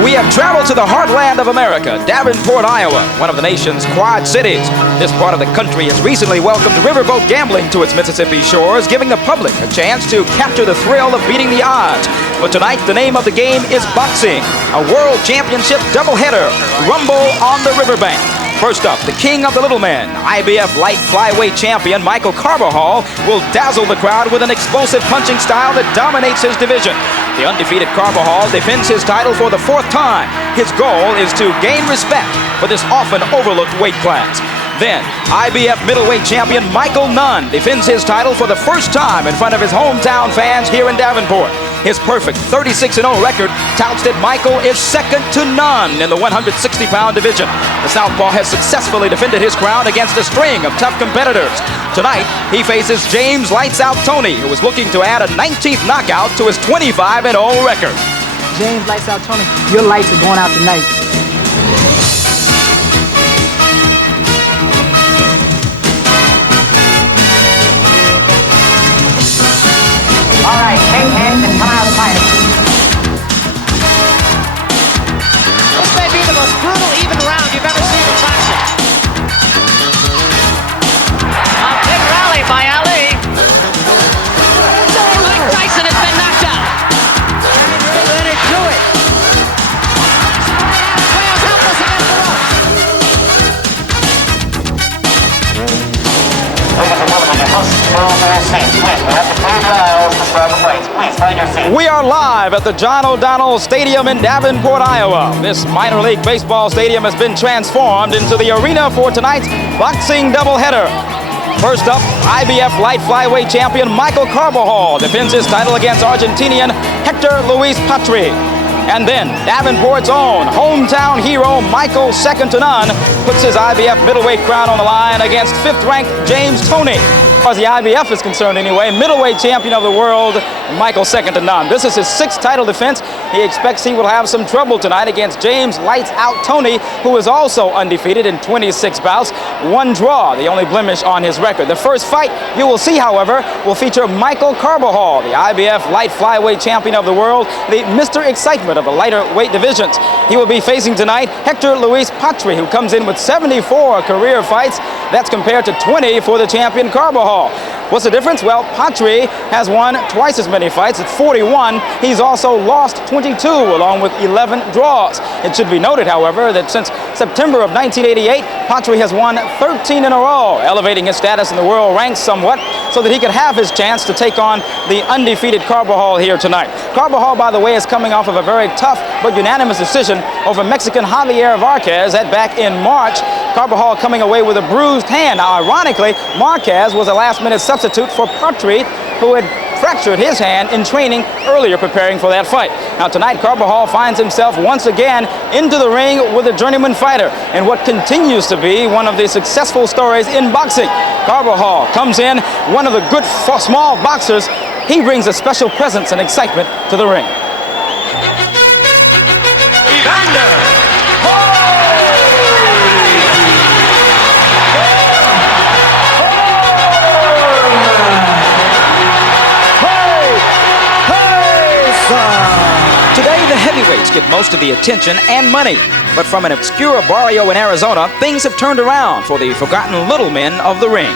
We have traveled to the heartland of America, Davenport, Iowa, one of the nation's quad cities. This part of the country has recently welcomed riverboat gambling to its Mississippi shores, giving the public a chance to capture the thrill of beating the odds. But tonight, the name of the game is boxing, a world championship doubleheader, Rumble on the Riverbank. First up, the king of the little men, IBF light flyweight champion Michael Carbajal will dazzle the crowd with an explosive punching style that dominates his division. The undefeated Carbajal defends his title for the 4th time. His goal is to gain respect for this often overlooked weight class. Then, IBF middleweight champion Michael Nunn defends his title for the first time in front of his hometown fans here in Davenport. His perfect 36-0 record touts that Michael is second to none in the 160-pound division. The southpaw has successfully defended his crown against a string of tough competitors. Tonight, he faces James Lights Out Tony, who is looking to add a 19th knockout to his 25-0 record. James Lights Out Tony, your lights are going out tonight. All right, shake hands and come out fighting. This may be the most brutal even round you've ever seen in boxing. A big rally by Ali. Mike Tyson has been knocked out. Let it do it. Wales helpless against the ropes. We are live at the John O'Donnell Stadium in Davenport, Iowa. This minor league baseball stadium has been transformed into the arena for tonight's boxing doubleheader. First up, IBF light flyweight champion Michael Carbajal defends his title against Argentinian Hector Patri. And then, Davenport's own hometown hero Michael second to none puts his IBF middleweight crown on the line against 5th-ranked James Toney. As far as the IBF is concerned anyway, middleweight champion of the world, Michael second to none. This is his 6th title defense. He expects he will have some trouble tonight against James Lights Out Tony, who is also undefeated in 26 bouts, 1 draw, the only blemish on his record. The first fight you will see, however, will feature Michael Carbajal, the IBF light flyweight champion of the world, the Mr. Excitement of the lighter weight divisions. He will be facing tonight Hector Patri, who comes in with 74 career fights. That's compared to 20 for the champion Carbajal. What's the difference? Well, Patri has won twice as many fights at 41. He's also lost 22, along with 11 draws. It should be noted, however, that since September of 1988, Patri has won 13 in a row, elevating his status in the world ranks somewhat so that he could have his chance to take on the undefeated Carbajal here tonight. Carbajal, by the way, is coming off of a very tough but unanimous decision over Mexican Javier Varquez back in March. Carbajal coming away with a bruised hand. Now, ironically, Marquez was a last-minute substitute for Patri, who had fractured his hand in training earlier preparing for that fight. Now tonight, Carbajal finds himself once again into the ring with a journeyman fighter in what continues to be one of the successful stories in boxing. Carbajal comes in, one of the good small boxers. He brings a special presence and excitement to the ring. Today, the heavyweights get most of the attention and money. But from an obscure barrio in Arizona, things have turned around for the forgotten little men of the ring.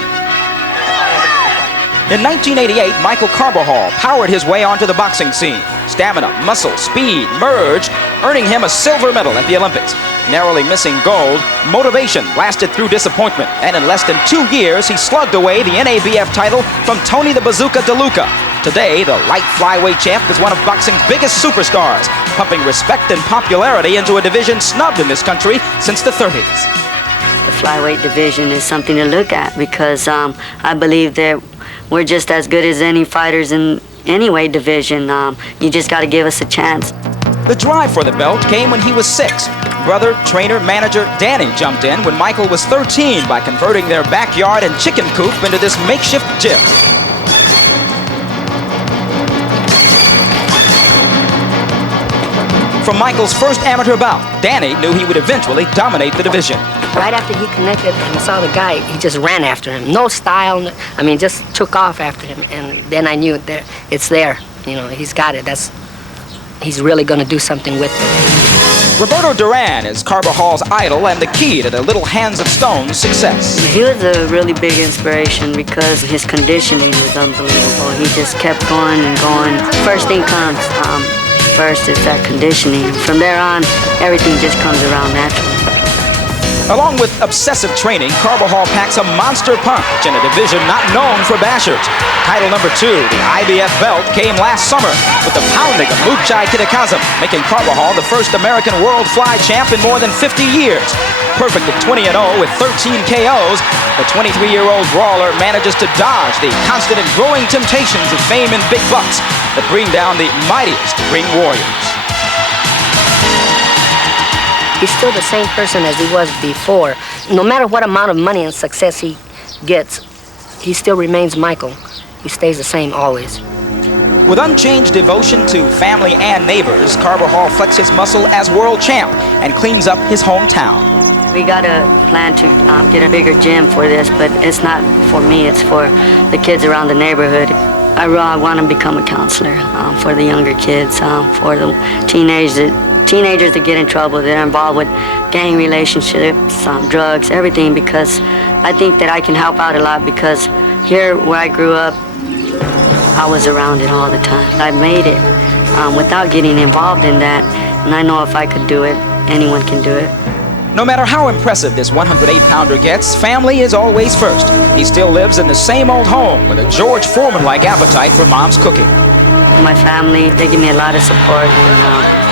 In 1988, Michael Carbajal powered his way onto the boxing scene. Stamina, muscle, speed merged, earning him a silver medal at the Olympics. Narrowly missing gold, motivation lasted through disappointment, and in less than 2 years, he slugged away the NABF title from Tony the Bazooka DeLuca. Today, the light flyweight champ is one of boxing's biggest superstars, pumping respect and popularity into a division snubbed in this country since the 30s. The flyweight division is something to look at because I believe that we're just as good as any fighters in any weight division. You just got to give us a chance. The drive for the belt came when he was 6. Brother, trainer, manager Danny jumped in when Michael was 13 by converting their backyard and chicken coop into this makeshift gym. From Michael's first amateur bout, Danny knew he would eventually dominate the division. Right after he connected and saw the guy, he just ran after him. No style, I mean, just took off after him. And then I knew it's there. You know, he's got it. He's really going to do something with it. Roberto Duran is Carbajal's idol and the key to the Little Hands of Stone's success. He was a really big inspiration because his conditioning was unbelievable. He just kept going and going. First thing comes first is that conditioning. From there on, everything just comes around naturally. Along with obsessive training, Carbajal packs a monster punch in a division not known for bashers. Title number 2, the IBF belt, came last summer with the pounding of Muchai Kittikazem, making Carbajal the first American world fly champ in more than 50 years. Perfect at 20-0 with 13 KOs, the 23-year-old brawler manages to dodge the constant and growing temptations of fame and big bucks that bring down the mightiest ring warriors. He's still the same person as he was before. No matter what amount of money and success he gets, he still remains Michael. He stays the same always. With unchanged devotion to family and neighbors, Carbajal flexes his muscle as world champ and cleans up his hometown. We got a plan to get a bigger gym for this, but it's not for me, it's for the kids around the neighborhood. I want to become a counselor for the younger kids, for the teenagers that get in trouble, that are involved with gang relationships, drugs, everything, because I think that I can help out a lot because here where I grew up, I was around it all the time. I made it without getting involved in that, and I know if I could do it, anyone can do it. No matter how impressive this 108-pounder gets, family is always first. He still lives in the same old home with a George Foreman-like appetite for mom's cooking. My family, they give me a lot of support, and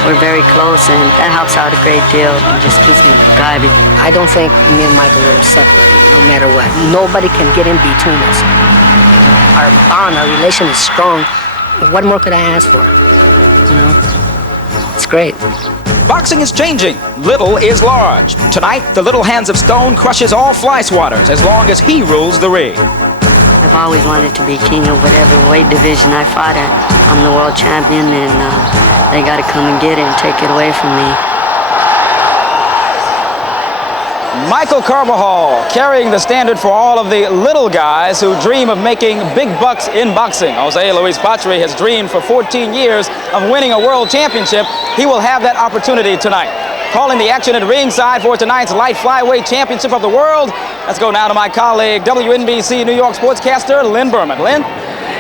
we're very close, and that helps out a great deal and just keeps me driving. I don't think me and Michael are separated, no matter what. Nobody can get in between us. Our bond, our relation is strong. What more could I ask for? You know, it's great. Boxing is changing. Little is large. Tonight, the Little Hands of Stone crushes all fly swatters as long as he rules the ring. I've always wanted to be king of whatever weight division I fought at. I'm the world champion, and they got to come and get it and take it away from me. Michael Carbajal carrying the standard for all of the little guys who dream of making big bucks in boxing. Jose Luis Patri has dreamed for 14 years of winning a world championship. He will have that opportunity tonight. Calling the action at ringside for tonight's light flyweight championship of the world. Let's go now to my colleague, WNBC New York sportscaster, Lynn Berman. Lynn?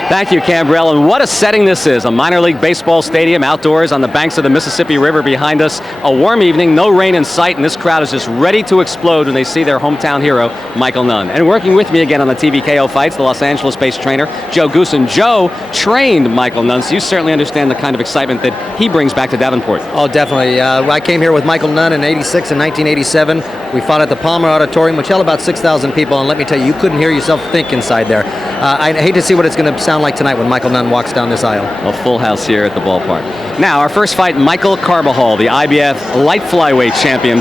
Thank you, Cambrell, and what a setting this is. A minor league baseball stadium outdoors on the banks of the Mississippi River behind us. A warm evening, no rain in sight, and this crowd is just ready to explode when they see their hometown hero, Michael Nunn. And working with me again on the TVKO fights, the Los Angeles-based trainer, Joe Goosen. Joe trained Michael Nunn, so you certainly understand the kind of excitement that he brings back to Davenport. Oh, definitely. I came here with Michael Nunn in '86 and 1987. We fought at the Palmer Auditorium, which held about 6,000 people, and let me tell you, you couldn't hear yourself think inside there. I hate to see what it's going to sound like tonight when Michael Nunn walks down this aisle. A full house here at the ballpark. Now, our first fight, Michael Carbajal, the IBF light flyweight champion.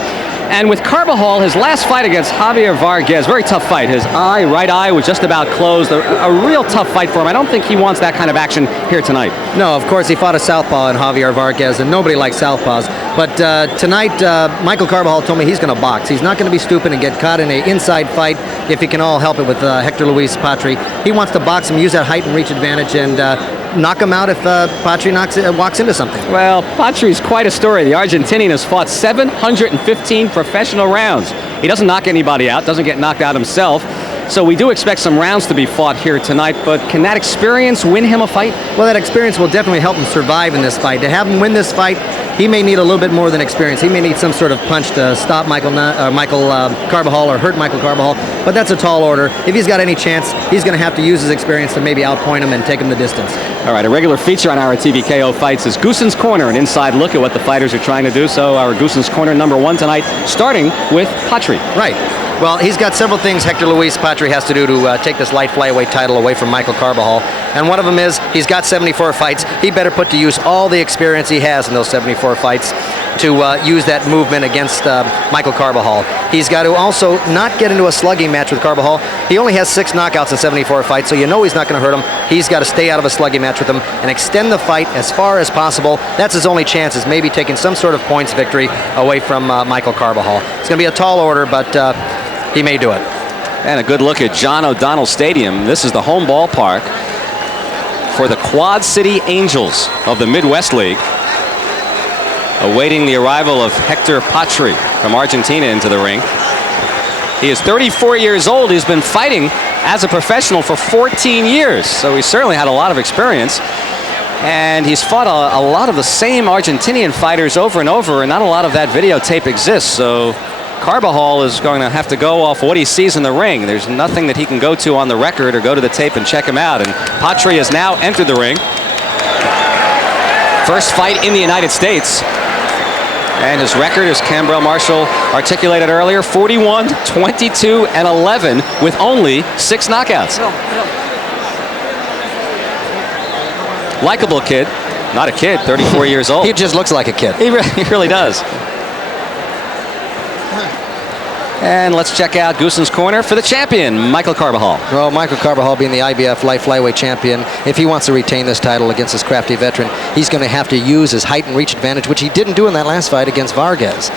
And with Carbajal, his last fight against Javier Vargas, very tough fight. His right eye was just about closed. A real tough fight for him. I don't think he wants that kind of action here tonight. No, of course, he fought a southpaw in Javier Vargas, and nobody likes southpaws. But tonight, Michael Carbajal told me he's going to box. He's not going to be stupid and get caught in an inside fight if he can all help it with Hector Luis Patri. He wants to box him, use that height and reach advantage, and knock him out if Patri walks into something. Well, Patri's quite a story. The Argentinian has fought 715 professional rounds. He doesn't knock anybody out, doesn't get knocked out himself. So we do expect some rounds to be fought here tonight, but can that experience win him a fight? Well, that experience will definitely help him survive in this fight. To have him win this fight, he may need a little bit more than experience. He may need some sort of punch to stop Michael Carbajal or hurt Michael Carbajal, but that's a tall order. If he's got any chance, he's going to have to use his experience to maybe outpoint him and take him the distance. All right, a regular feature on our TVKO fights is Goosen's Corner, an inside look at what the fighters are trying to do. So our Goosen's Corner #1 tonight, starting with Patri. Right. Well, he's got several things Hector Luis Patri has to do to take this light flyweight title away from Michael Carbajal. and one of them is he's got 74 fights. He better put to use all the experience he has in those 74 fights to use that movement against Michael Carbajal. He's got to also not get into a slugging match with Carbajal. He only has 6 knockouts in 74 fights, so you know he's not going to hurt him. He's got to stay out of a slugging match with him and extend the fight as far as possible. That's his only chance, is maybe taking some sort of points victory away from Michael Carbajal. It's going to be a tall order, but he may do it. And a good look at John O'Donnell Stadium. This is the home ballpark for the Quad City Angels of the Midwest League, awaiting the arrival of Hector Patri from Argentina into the ring. He is 34 years old. He's been fighting as a professional for 14 years, so he certainly had a lot of experience. And he's fought a lot of the same Argentinian fighters over and over, and not a lot of that videotape exists. So Carbajal is going to have to go off what he sees in the ring. There's nothing that he can go to on the record or go to the tape and check him out. And Patri has now entered the ring. First fight in the United States. And his record, as Cambrell Marshall articulated earlier, 41, 22, and 11 with only 6 knockouts. Likeable kid. Not a kid, 34 years old. He just looks like a kid. He really does. And let's check out Goosen's Corner for the champion, Michael Carbajal. Well, Michael Carbajal, being the IBF light flyweight champion, if he wants to retain this title against this crafty veteran, he's going to have to use his height and reach advantage, which he didn't do in that last fight against Vargas.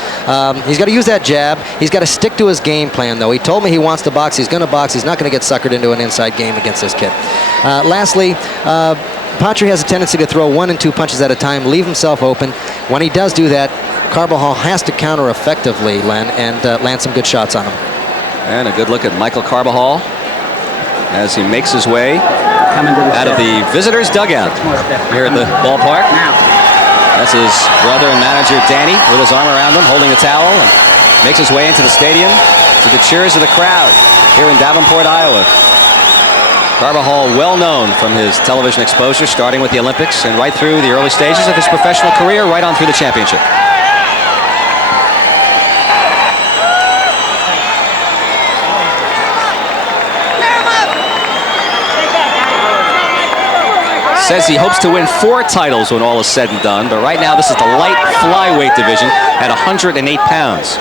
He's got to use that jab. He's got to stick to his game plan, though. He told me he wants to box. He's going to box. He's not going to get suckered into an inside game against this kid. Lastly, Patri has a tendency to throw 1 and 2 punches at a time, leave himself open. When he does do that, Carbajal has to counter effectively, Len, and land some good shots on him. And a good look at Michael Carbajal as he makes his way out of the visitors' dugout here at the ballpark. That's his brother and manager, Danny, with his arm around him, holding a towel, and makes his way into the stadium to the cheers of the crowd here in Davenport, Iowa. Carbajal, well known from his television exposure, starting with the Olympics and right through the early stages of his professional career, right on through the championship. Says he hopes to win 4 titles when all is said and done, but right now this is the light flyweight division at 108 pounds.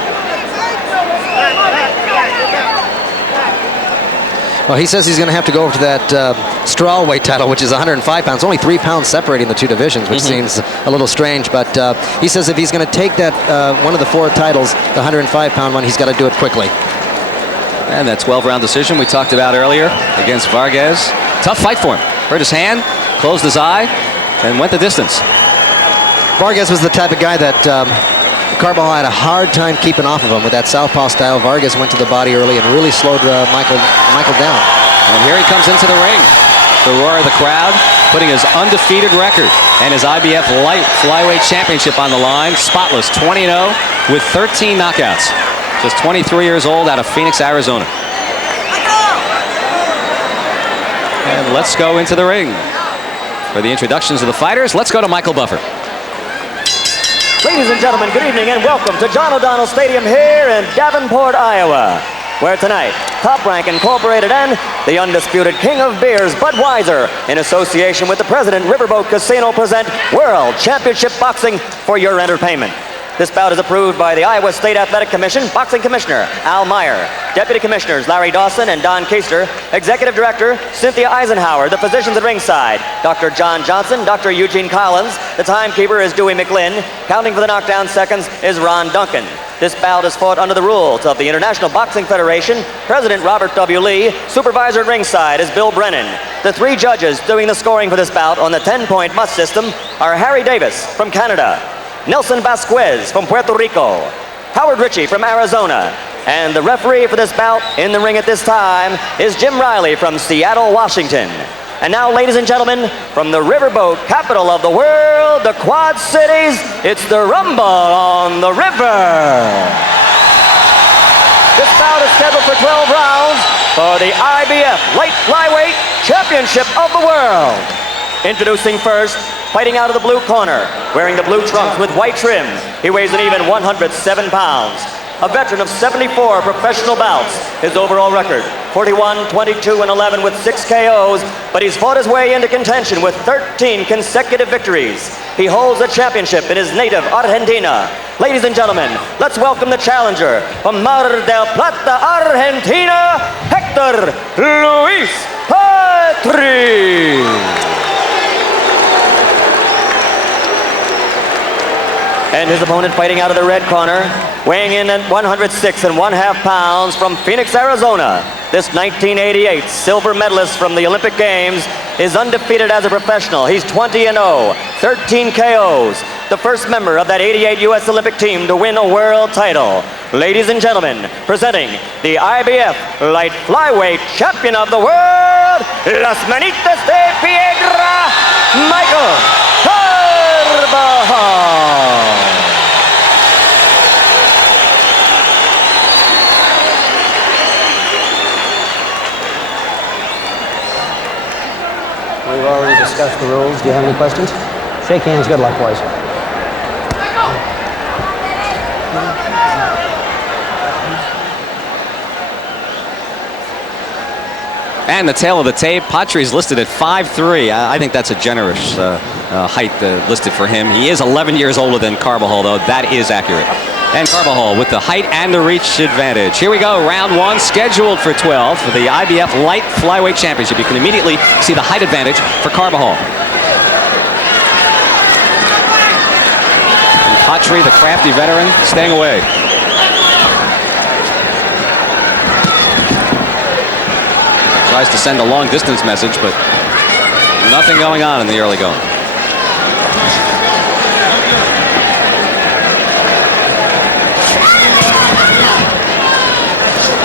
Well, he says he's going to have to go over to that strawweight title, which is 105 pounds. Only 3 pounds separating the 2 divisions, which seems a little strange. But he says if he's going to take that one of the 4 titles, the 105-pound one, he's got to do it quickly. And that 12-round decision we talked about earlier against Vargas. Tough fight for him. Hurt his hand, closed his eye, and went the distance. Vargas was the type of guy that Carbajal had a hard time keeping off of him with that southpaw style. Vargas went to the body early and really slowed Michael down. And here he comes into the ring. The roar of the crowd, putting his undefeated record and his IBF light flyweight championship on the line. Spotless, 20-0 with 13 knockouts. Just 23 years old, out of Phoenix, Arizona. And let's go into the ring. For the introductions of the fighters, let's go to Michael Buffer. Ladies and gentlemen, good evening and welcome to John O'Donnell Stadium here in Davenport, Iowa, where tonight, Top Rank Incorporated and the undisputed king of beers, Budweiser, in association with the President Riverboat Casino, present World Championship Boxing for your entertainment. This bout is approved by the Iowa State Athletic Commission, Boxing Commissioner Al Meyer, Deputy Commissioners Larry Dawson and Don Keister, Executive Director Cynthia Eisenhower, the physicians at ringside, Dr. John Johnson, Dr. Eugene Collins, the timekeeper is Dewey McLinn, counting for the knockdown seconds is Ron Duncan. This bout is fought under the rules of the International Boxing Federation, President Robert W. Lee, supervisor at ringside is Bill Brennan. The 3 judges doing the scoring for this bout on the 10-point must system are Harry Davis from Canada, Nelson Vasquez from Puerto Rico, Howard Ritchie from Arizona, and the referee for this bout in the ring at this time is Jim Riley from Seattle, Washington. And now, ladies and gentlemen, from the riverboat capital of the world, the Quad Cities, it's the Rumble on the River. This bout is scheduled for 12 rounds for the IBF Light Flyweight Championship of the World. Introducing first, fighting out of the blue corner, wearing the blue trunks with white trim. He weighs an even 107 pounds. a veteran of 74 professional bouts. His overall record, 41, 22, and 11 with 6 KOs, but he's fought his way into contention with 13 consecutive victories. He holds a championship in his native Argentina. Ladies and gentlemen, let's welcome the challenger from Mar del Plata, Argentina, Hector Luis Patri. And his opponent fighting out of the red corner, weighing in at 106½ pounds from Phoenix, Arizona. This 1988 silver medalist from the Olympic Games is undefeated as a professional. He's 20-0, 13 KOs, the first member of that 88 U.S. Olympic team to win a world title. Ladies and gentlemen, presenting the IBF light flyweight champion of the world, Las Manitas de Piedra, Michael Carbajal. We've already discussed the rules. Do you have any questions? Shake hands. Good luck, boys. And the tail of the tape, Patri's listed at 5'3". I think that's a generous height listed for him. He is 11 years older than Carbajal, though. That is accurate. And Carbajal with the height and the reach advantage. Here we go, round 1, scheduled for 12 for the IBF Light Flyweight Championship. You can immediately see the height advantage for Carbajal. And Patri, the crafty veteran, staying away. Tries to send a long-distance message, but nothing going on in the early going.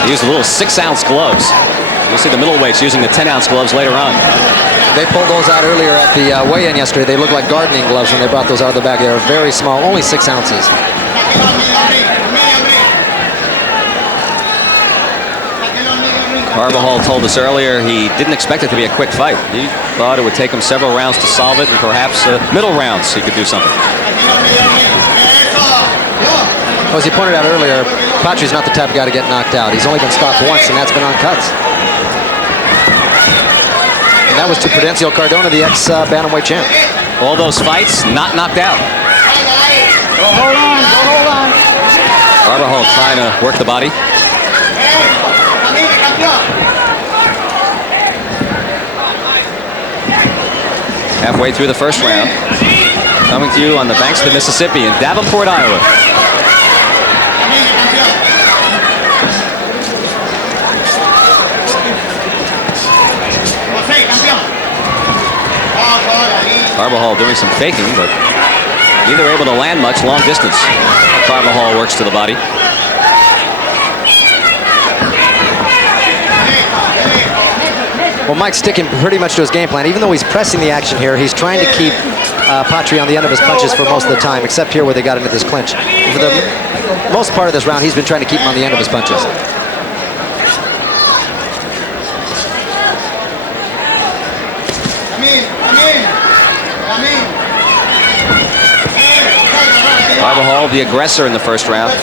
He used a little 6-ounce gloves. You'll see the middleweights using the 10-ounce gloves later on. They pulled those out earlier at the weigh-in yesterday. They look like gardening gloves when they brought those out of the bag. They were very small, only 6 ounces. Carbajal told us earlier he didn't expect it to be a quick fight. He thought it would take him several rounds to solve it, and perhaps middle rounds he could do something. Well, as you pointed out earlier, Patri's not the type of guy to get knocked out. He's only been stopped once, and that's been on cuts. And that was to Prudencio Cardona, the ex-bantamweight champ. All those fights, not knocked out. Hold on. Carbajal trying to work the body. Halfway through the first round. Coming to you on the banks of the Mississippi in Davenport, Iowa. Carbajal doing some faking, but neither able to land much long distance. Carbajal works to the body. Well, Mike's sticking pretty much to his game plan. Even though he's pressing the action here, he's trying to keep Patri on the end of his punches for most of the time, except here where they got into this clinch. And for the most part of this round, he's been trying to keep him on the end of his punches. Carbajal, the aggressor in the first round.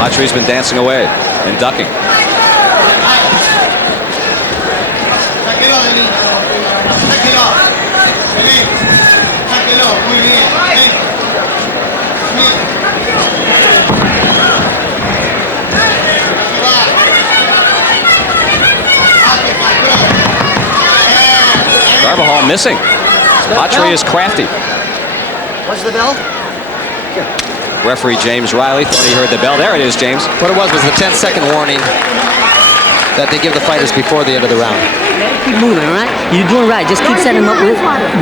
Patri's been dancing away and ducking. Carbajal missing. Patri is crafty. What's the bell? Referee James Riley thought he heard the bell. There it is, James. What it was the 10-second warning that they give the fighters before the end of the round. Keep moving, all right? You're doing right. Just keep setting him up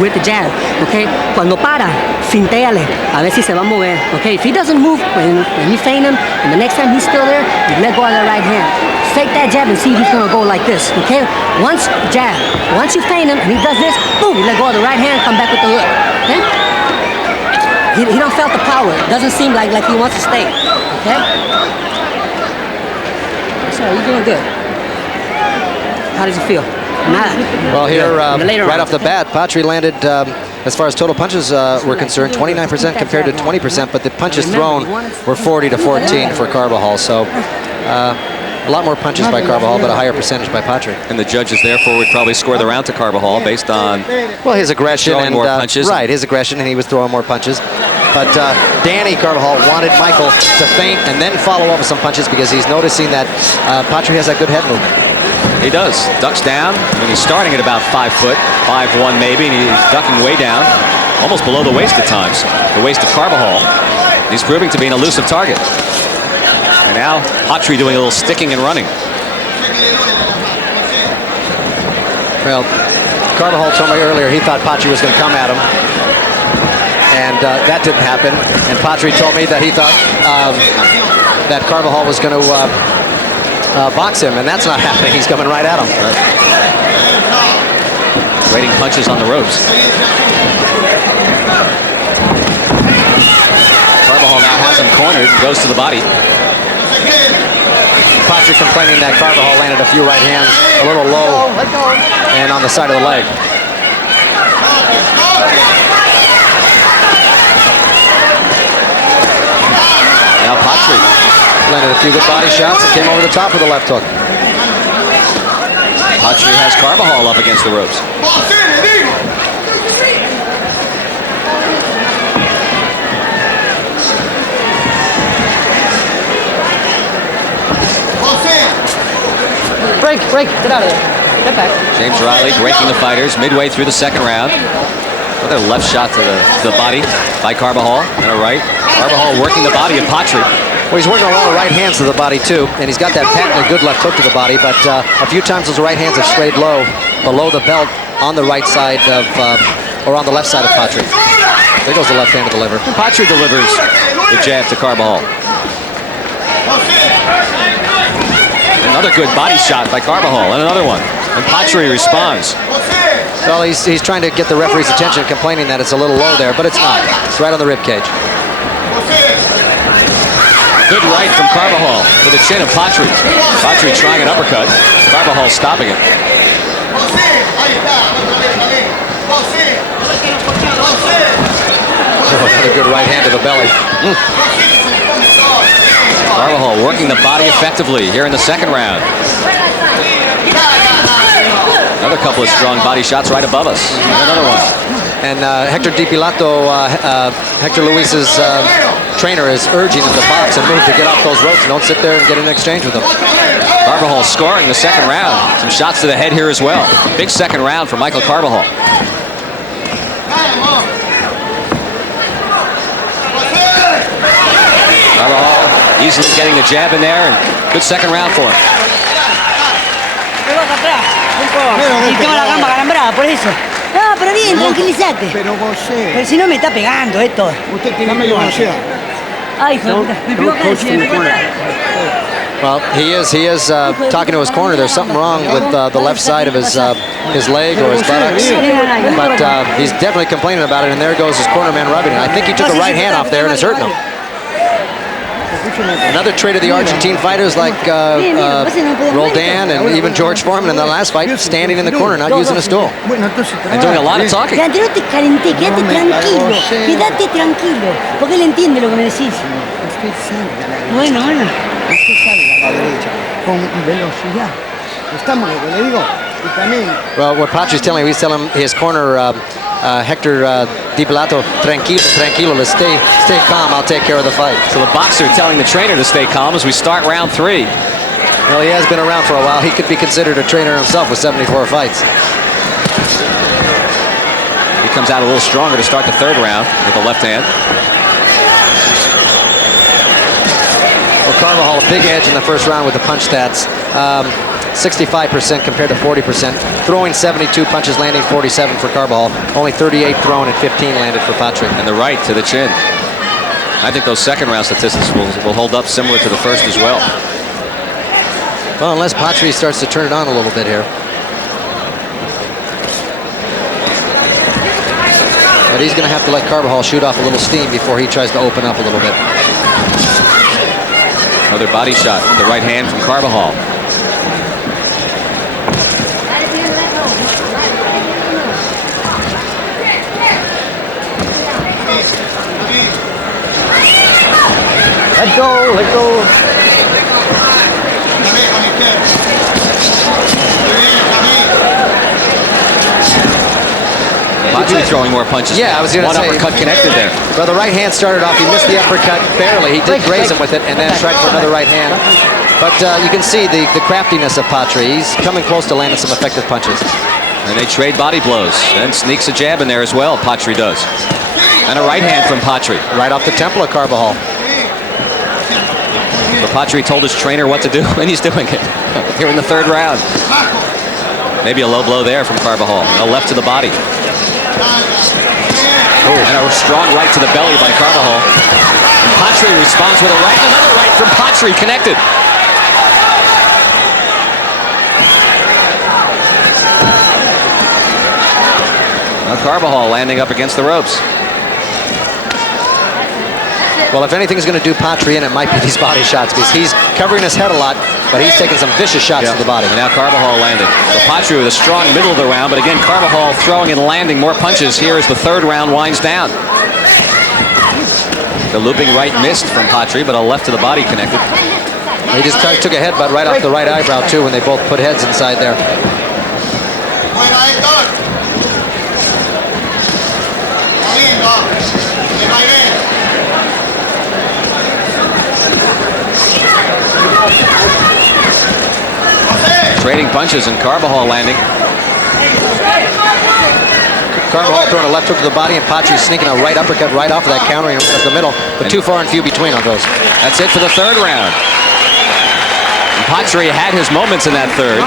with the jab, okay? Cuando para, fintéale. A ver si se va a mover, okay? If he doesn't move, when you feint him, and the next time he's still there, you let go of that right hand. Fake that jab and see if he's gonna go like this, okay? Once jab. Once you feint him and he does this, boom, you let go of the right hand, come back with the hook, okay? He don't felt the power. It doesn't seem like he wants to stay, okay? That's all right, you're doing good. How does it feel? Well, here, right off the bat, Patri landed as far as total punches were concerned, 29% compared to 20%, but the punches thrown were 40 to 14 for Carbajal. So a lot more punches by Carbajal, but a higher percentage by Patri. And the judges, therefore, would probably score the round to Carbajal based on his aggression and more punches. Right, his aggression, and he was throwing more punches. But Danny Carbajal wanted Michael to feint and then follow up with some punches because he's noticing that Patri has that good head movement. He does. Ducks down, and he's starting at about 5 foot, 5'1" maybe, and he's ducking way down, almost below the waist at times. The waist of Carbajal. He's proving to be an elusive target. And now Patri doing a little sticking and running. Well, Carbajal told me earlier he thought Patri was going to come at him. And that didn't happen. And Patri told me that he thought that Carbajal was going to box him, and that's not happening. He's coming right at him. Trading punches on the ropes. Carbajal now has him cornered, goes to the body. Patri complaining that Carbajal landed a few right hands a little low and on the side of the leg. Now Patri landed a few good body shots and came over the top with a left hook. Patri has Carbajal up against the ropes. Break, get out of there. Get back. James Riley breaking the fighters midway through the second round. Another left shot to the body by Carbajal and a right. Carbajal working the body of Patri. Well, he's working a lot of right hands to the body too, and he's got that patently good left hook to the body, but a few times those right hands have strayed low, below the belt on the right side of, or on the left side of Patri. There goes the left hand to the liver. And Patri delivers the jab to Carbajal. Another good body shot by Carbajal, and another one. And Patri responds. Well, he's trying to get the referee's attention, complaining that it's a little low there, but it's not. It's right on the rib cage. Good right from Carbajal to the chin of Patri. Patri trying an uppercut. Carbajal stopping it. Oh, another good right hand to the belly. Carbajal working the body effectively here in the second round. Another couple of strong body shots right above us. And another one. And Hector Pilato, Hector Luis's trainer, is urging him to box and move to get off those ropes. Don't sit there and get in an exchange with him. Carbajal scoring the second round. Some shots to the head here as well. Big second round for Michael Carbajal. Carbajal easily getting the jab in there, and good second round for him. Y tengo la gamba calambrada, por eso. No, pero bien, tranquilízate. Pero vos Pero si no me está pegando esto. usted tiene medio boxeo. Ay, hijo de puta. Me pegó acá encima, me pegó atrás. Well, he is talking to his corner. There's something wrong with the left side of his leg or his buttocks. But he's definitely complaining about it, and there goes his corner man rubbing it. I think he took a right hand off there and it's hurting him. Another trait of the Argentine fighters like Roldan and even George Foreman in the last fight, standing in the corner, not using a stool. And doing a lot of talking. Leandro, no te calenté, quédate tranquilo. Quédate tranquilo. Porque él entiende lo que me decís. Bueno. Usted salga a la derecha con velocidad. Estamos lo que le digo. Y también. Well, what Patri's telling him, he's telling his corner, Hector Pilato, tranquilo, to stay calm. I'll take care of the fight. So the boxer telling the trainer to stay calm as we start round 3. Well, he has been around for a while. He could be considered a trainer himself with 74 fights. He comes out a little stronger to start the third round with the left hand. Well, Carbajal, a big edge in the first round with the punch stats. 65% compared to 40%. Throwing 72 punches, landing 47 for Carbajal. Only 38 thrown and 15 landed for Patri. And the right to the chin. I think those second round statistics will hold up similar to the first as well. Well, unless Patri starts to turn it on a little bit here. But he's going to have to let Carbajal shoot off a little steam before he tries to open up a little bit. Another body shot with the right hand from Carbajal. Let go, let go. Patri throwing more punches. Yeah, I was going to say. One uppercut connected there. Well, the right hand started off. He missed the uppercut barely. He did graze him with it and then tried for another right hand. But you can see the craftiness of Patri. He's coming close to landing some effective punches. And they trade body blows. Then sneaks a jab in there as well, Patri does. And a right hand from Patri. Right off the temple of Carbajal. So Patri told his trainer what to do, and he's doing it here in the third round. Maybe a low blow there from Carbajal. A left to the body. And a strong right to the belly by Carbajal. And Patri responds with a right. Another right from Patri, connected. Now Carbajal landing up against the ropes. Well, if anything's going to do Patri in, it might be these body shots, because he's covering his head a lot, but he's taking some vicious shots to the body. And now Carbajal landing. So Patri with a strong middle of the round, but again, Carbajal throwing and landing more punches here as the third round winds down. The looping right missed from Patri, but a left to the body connected. He just took a headbutt right off the right eyebrow, too, when they both put heads inside there. Trading punches and Carbajal landing. Carbajal throwing a left hook to the body, and Patri sneaking a right uppercut right off of that countering up the middle, but too far and few between on those. That's it for the third round. And Patri had his moments in that third.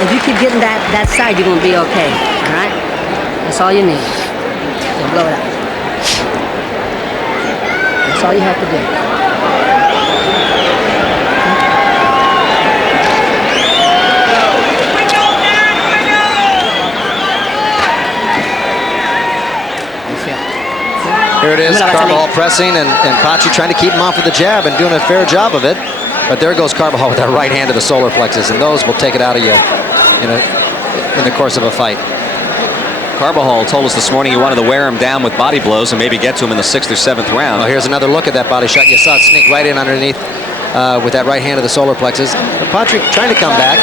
If you keep getting that side, you're going to be okay. All right? That's all you need. So blow it out. That's all you have to do. Here it is, Carbajal pressing, and Patri trying to keep him off with the jab and doing a fair job of it. But there goes Carbajal with that right hand to the solar plexus, and those will take it out of you in the course of a fight. Carbajal told us this morning he wanted to wear him down with body blows and maybe get to him in the 6th or 7th round. Well, here's another look at that body shot. You saw it sneak right in underneath with that right hand to the solar plexus. But Patri trying to come back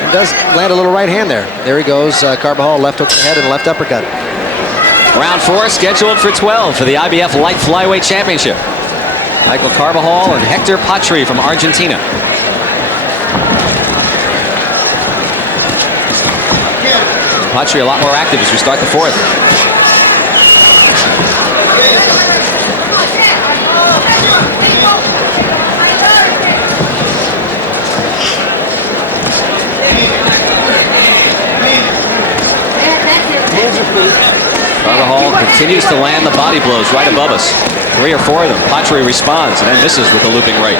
and does land a little right hand there. There he goes, Carbajal, left hook to the head and left uppercut. Round 4 scheduled for 12 for the IBF Light Flyweight Championship. Michael Carbajal and Hector Patri from Argentina. Patri a lot more active as we start the fourth. Carbajal continues to land the body blows right above us. 3 or 4 of them. Patri responds and then misses with the looping right.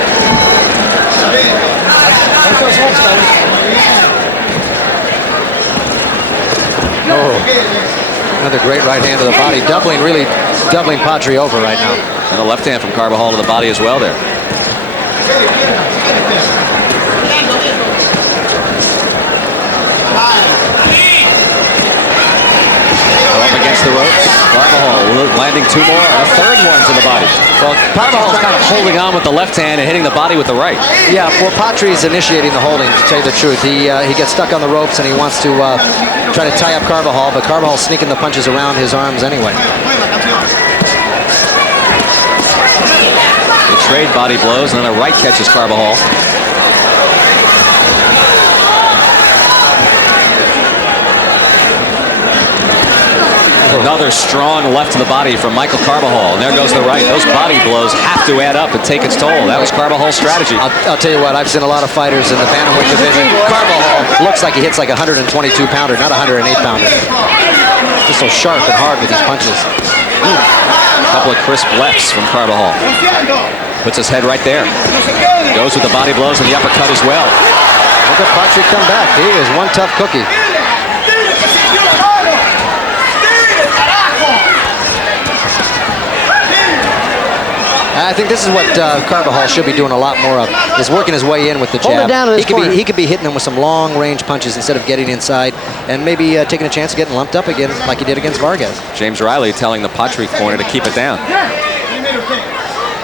Oh, another great right hand to the body, really doubling Patri over right now. And a left hand from Carbajal to the body as well there. Up against the ropes. Carbajal landing 2 more, and a third one to the body. Well, Carvajal's kind of holding on with the left hand and hitting the body with the right. Yeah, well, Patri's initiating the holding, to tell you the truth. He gets stuck on the ropes and he wants to try to tie up Carbajal, but Carvajal's sneaking the punches around his arms anyway. They trade body blows, and then a right catches Carbajal. Another strong left to the body from Michael Carbajal. And there goes the right. Those body blows have to add up and take its toll. That was Carvajal's strategy. I'll tell you what, I've seen a lot of fighters in the bantamweight division. Carbajal looks like he hits like a 122-pounder, not a 108-pounder. Just so sharp and hard with these punches. A couple of crisp lefts from Carbajal. Puts his head right there. Goes with the body blows and the uppercut as well. Look at Patri come back. He is one tough cookie. I think this is what Carbajal should be doing a lot more of, is working his way in with the jab. Hold it down to this corner. He could be hitting him with some long-range punches instead of getting inside and maybe taking a chance of getting lumped up again like he did against Vargas. James Riley telling the Patri corner to keep it down.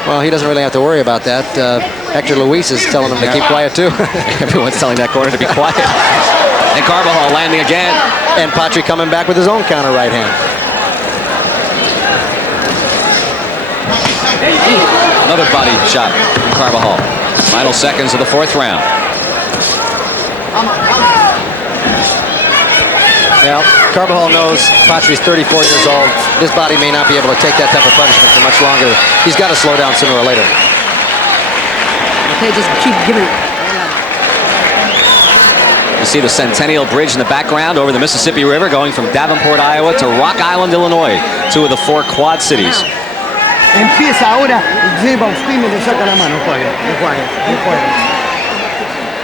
Well, he doesn't really have to worry about that. Hector Luis is telling him to keep quiet, too. Everyone's telling that corner to be quiet. And Carbajal landing again. And Patri coming back with his own counter right hand. Another body shot from Carbajal. Final seconds of the 4th round. Well, Carbajal knows Patri's 34 years old. His body may not be able to take that type of punishment for much longer. He's got to slow down sooner or later. Okay, just keep giving it. You see the Centennial Bridge in the background over the Mississippi River going from Davenport, Iowa to Rock Island, Illinois, 2 of the 4 Quad cities. Empieza ahora, lleva usted y me le saca la mano, juegue.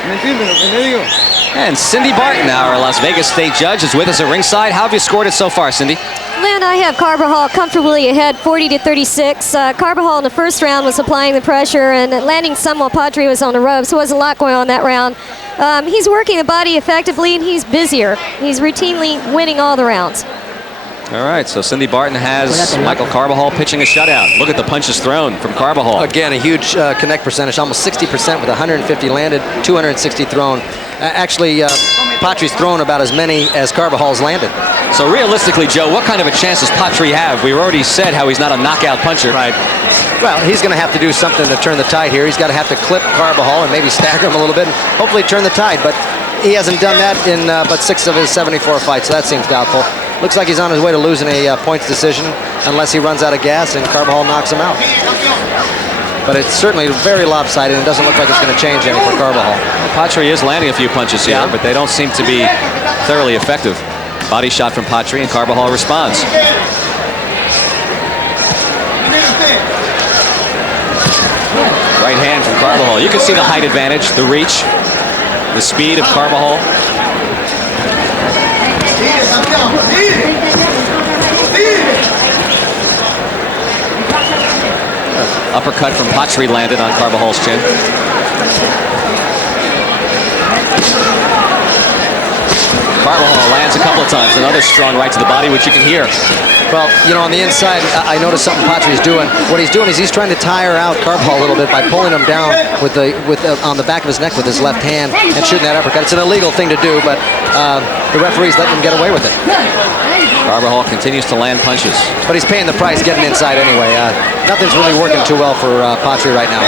¿Me entiende lo que le digo? And Cindy Barton, our Las Vegas State judge, is with us at ringside. How have you scored it so far, Cindy? Lynn, I have Carbajal comfortably ahead, 40-36. Carbajal in the first round was applying the pressure and landing some while Patri was on the ropes. There wasn't a lot going on that round. He's working the body effectively, and he's busier. He's routinely winning all the rounds. All right, so Cindy Barton has Michael Carbajal pitching a shutout. Look at the punches thrown from Carbajal. Again, a huge connect percentage, almost 60% with 150 landed, 260 thrown. Actually, Patri's thrown about as many as Carbajal's landed. So realistically, Joe, what kind of a chance does Patri have? We've already said how he's not a knockout puncher. Right. Well, he's going to have to do something to turn the tide here. He's got to have to clip Carbajal and maybe stagger him a little bit and hopefully turn the tide. But he hasn't done that in but 6 of his 74 fights, so that seems doubtful. Looks like he's on his way to losing a points decision unless he runs out of gas and Carbajal knocks him out. But it's certainly very lopsided and doesn't look like it's going to change any for Carbajal. Well, Patri is landing a few punches here, but they don't seem to be thoroughly effective. Body shot from Patri and Carbajal responds. Right hand from Carbajal. You can see the height advantage, the reach, the speed of Carbajal. Uppercut from Patri landed on Carbajal's chin. Carbajal lands a couple of times. Another strong right to the body, which you can hear. Well, you know, on the inside, I noticed something Patri's doing. What he's doing is he's trying to tire out Carbajal a little bit by pulling him down on the back of his neck with his left hand and shooting that uppercut. It's an illegal thing to do, but the referee's letting him get away with it. Carbajal continues to land punches. But he's paying the price getting inside anyway. Nothing's really working too well for Patri right now.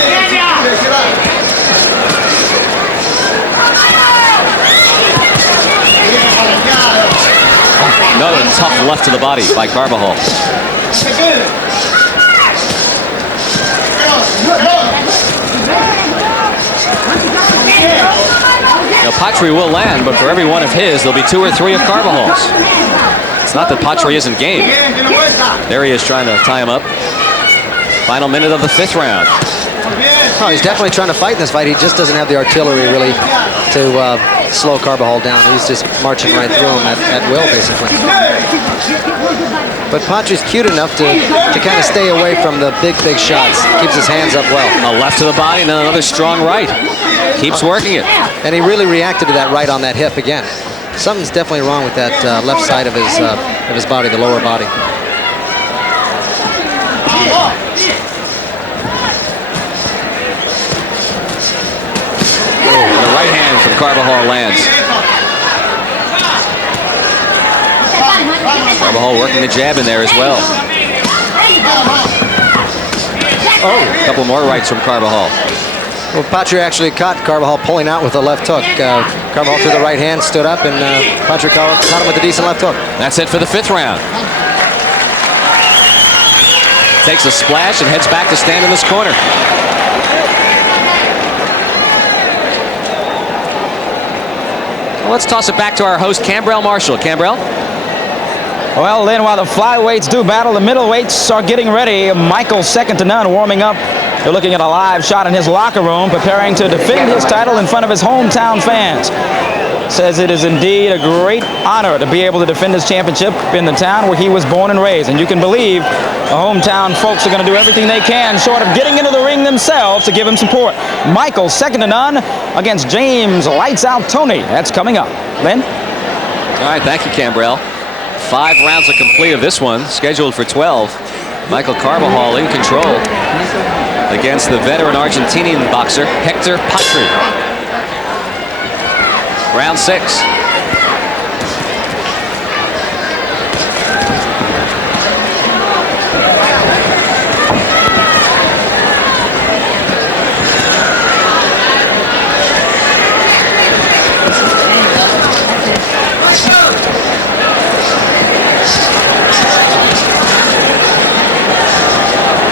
Another tough left to the body by Carbajal. Now, Patri will land, but for every one of his, there'll be 2 or 3 of Carbajal's. It's not that Patri isn't game. There he is trying to tie him up. Final minute of the 5th round. Oh, he's definitely trying to fight in this fight. He just doesn't have the artillery, really, to slow Carbajal down. He's just marching right through him at will, basically. But Patri's cute enough to kind of stay away from the big shots. Keeps his hands up well. A left to the body and then another strong right. Keeps working it. And he really reacted to that right on that hip again. Something's definitely wrong with that left side of his body, the lower body. And the right hand from Carbajal lands. Carbajal working the jab in there as well. Oh, a couple more rights from Carbajal. Well, Patri actually caught Carbajal pulling out with a left hook. Carbajal threw the right hand, stood up, and Patri caught him with a decent left hook. That's it for the 5th round. Takes a splash and heads back to stand in this corner. Well, let's toss it back to our host, Cambrell Marshall. Cambrell? Well, then, while the flyweights do battle, the middleweights are getting ready. Michael, second to none, warming up. You're looking at a live shot in his locker room, preparing to defend his title in front of his hometown fans. Says it is indeed a great honor to be able to defend his championship in the town where he was born and raised. And you can believe the hometown folks are going to do everything they can, short of getting into the ring themselves, to give him support. Michael, second to none, against James Lights Out Tony. That's coming up. Lynn? All right, thank you, Cambrell. 5 rounds are complete of this one, scheduled for 12. Michael Carbajal in control. against the veteran Argentinian boxer Hector Patri. Round 6.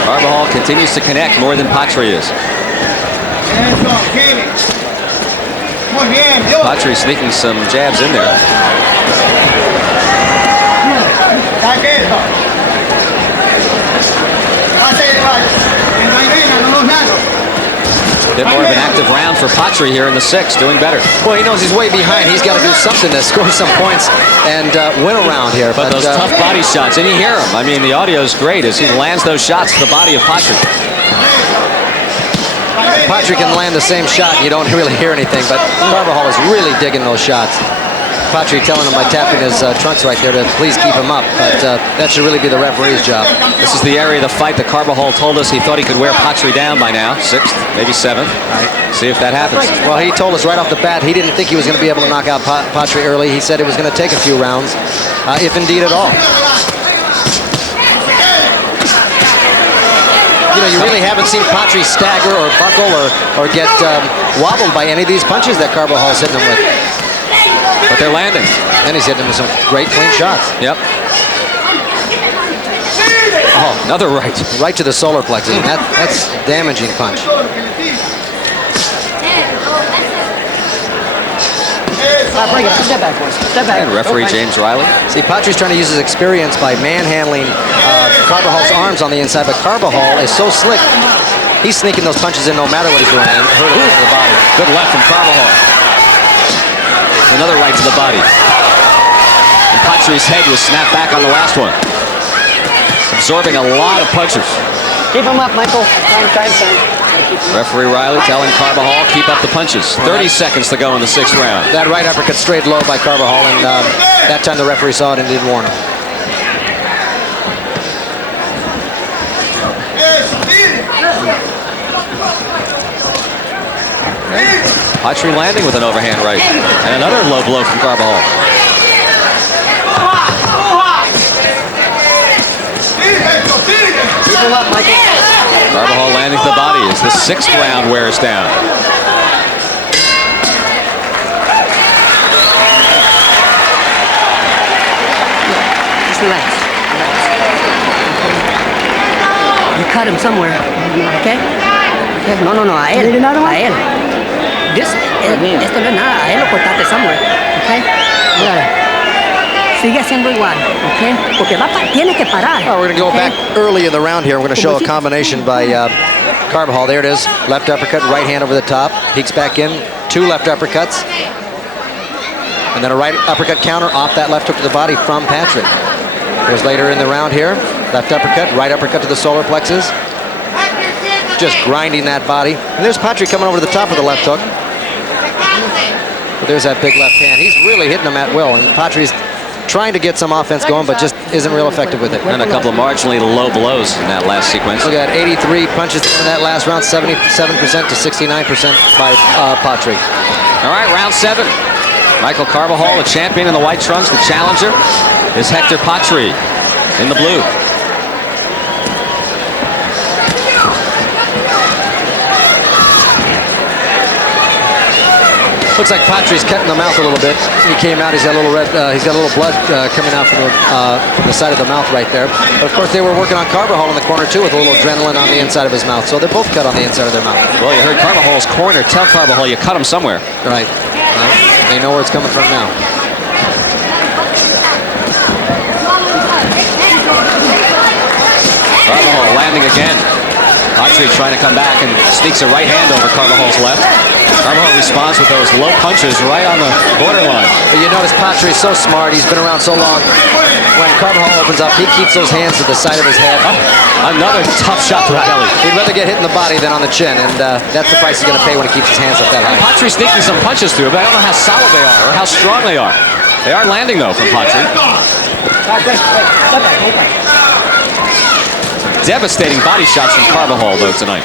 Carbajal continues to connect more than Patri is. Patri sneaking some jabs in there. Bit more of an active round for Patri here in the 6th, doing better. Well, he knows he's way behind. He's got to do something to score some points and win a round here. But those tough body shots, and you hear him. I mean, the audio is great as he lands those shots to the body of Patri. Patri can land the same shot. You don't really hear anything, but Carbajal is really digging those shots. Patri telling him by tapping his trunks right there to please keep him up, but that should really be the referee's job. This is the area of the fight that Carbajal told us he thought he could wear Patri down by now. 6th, maybe 7th. Right. See if that happens. Well, he told us right off the bat he didn't think he was going to be able to knock out Patri early. He said it was going to take a few rounds, if indeed at all. You know, you really haven't seen Patri stagger or buckle or get wobbled by any of these punches that Carbajal's hitting him with. But they're landing. And he's hitting him with some great clean shots. Yep. Oh, another right. Right to the solar plexus. And that's a damaging punch. Step back, boys. Step back. And referee James Riley. See, Patri's trying to use his experience by manhandling Carbajal's arms on the inside, but Carbajal is so slick. He's sneaking those punches in no matter what he's doing and hurting him to the body. Good left from Carbajal. Another right to the body. And Patri's head was snapped back on the last one. Absorbing a lot of punches. Keep him up, Michael. Time. Referee Riley telling Carbajal, keep up the punches. 30 seconds to go in the 6th round. That right uppercut straight low by Carbajal, and that time the referee saw it and didn't warn him. Patri landing with an overhand right. And another low blow from Carbajal. Keep him up, Michael. Carbajal landing to the body as the 6th round wears down. Just relax. You cut him somewhere, okay? No, a él. A él. Esto no es nada, a él lo cortaste somewhere, okay? Sigue haciendo igual, okay? Porque tiene que parar. Oh, we're going to go back early in the round here. We're going to show a combination by Carbajal. There it is. Left uppercut, right hand over the top. Peeks back in. 2 left uppercuts. And then a right uppercut counter off that left hook to the body from Patri. Here's later in the round here. Left uppercut, right uppercut to the solar plexus. Just grinding that body. And there's Patri coming over to the top of the left hook. But there's that big left hand. He's really hitting him at will. And Patri's trying to get some offense going, but just isn't real effective with it. And a couple of marginally low blows in that last sequence. Look at 83 punches in that last round, 77% to 69% by Patri. All right, round 7. Michael Carbajal, the champion in the white trunks. The challenger is Hector Patri in the blue. Looks like Patri's cutting the mouth a little bit. He came out. He's got a little red. He's got a little blood coming out from the side of the mouth right there. But of course, they were working on Carbajal in the corner too, with a little adrenaline on the inside of his mouth. So they're both cut on the inside of their mouth. Well, you heard Carvajal's corner tell Carbajal you cut him somewhere. Right. They know where it's coming from now. Carbajal landing again. Patri trying to come back and sneaks a right hand over Carvajal's left. Carbajal responds with those low punches right on the borderline. But you notice Patri is so smart. He's been around so long. When Carbajal opens up, he keeps those hands to the side of his head. Oh, another tough shot to the belly. He'd rather get hit in the body than on the chin, and that's the price he's going to pay when he keeps his hands up that high. Patri sneaking some punches through, but I don't know how solid they are or how strong they are. They are landing, though, from Patri. devastating body shots from Carbajal, though, tonight.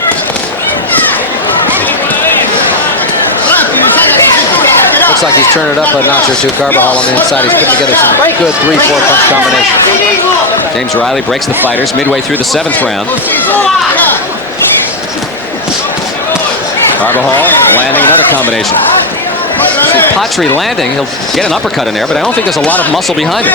Looks like he's turned it up a notch or two. Carbajal on the inside. He's putting together some good 3-4 punch combinations. James Riley breaks the fighters midway through the 7th round. Carbajal landing another combination. See Patri landing. He'll get an uppercut in there, but I don't think there's a lot of muscle behind it.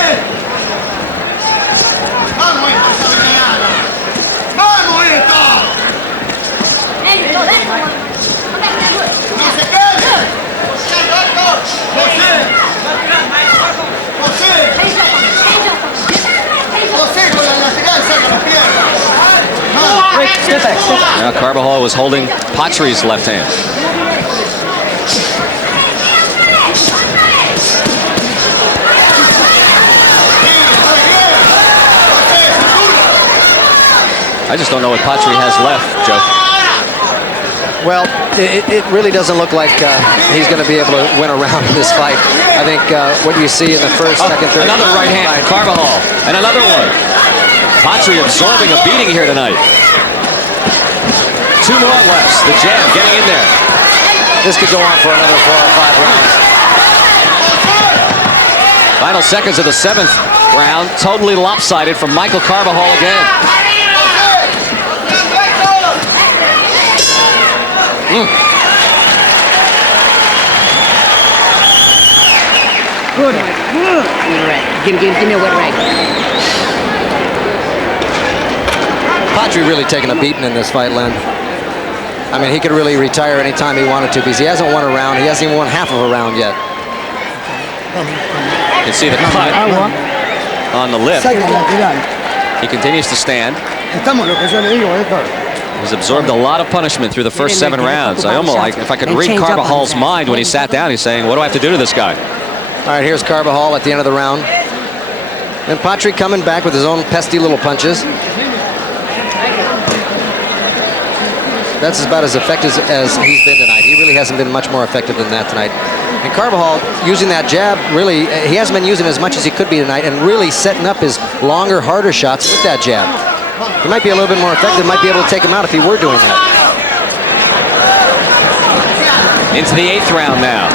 Now Carbajal was holding Patri's left hand. I just don't know what Patri has left, Joe. Well, it really doesn't look like he's going to be able to win a round in this fight. I think what you see in the first, second, third... Another right hand from Carbajal, and another one. Patri absorbing a beating here tonight. 2 more left. The jab getting in there. This could go on for another 4 or 5 rounds. Final seconds of the 7th round. Totally lopsided from Michael Carbajal again. Good. Right. Give me a wet right. Patri really taking a beating in this fight, Len. I mean, he could really retire anytime he wanted to because he hasn't won a round. He hasn't even won half of a round yet. You can see the cut on the lip. He continues to stand. He's absorbed a lot of punishment through the first 7 rounds. I almost like, if I could read Carbajal's mind when he sat down, he's saying, what do I have to do to this guy? All right, here's Carbajal at the end of the round. And Patri coming back with his own pesky little punches. That's about as effective as he's been tonight. He really hasn't been much more effective than that tonight. And Carbajal using that jab, really, he hasn't been using as much as he could be tonight and really setting up his longer, harder shots with that jab. He might be a little bit more effective, might be able to take him out if he were doing that. Into the 8th round now.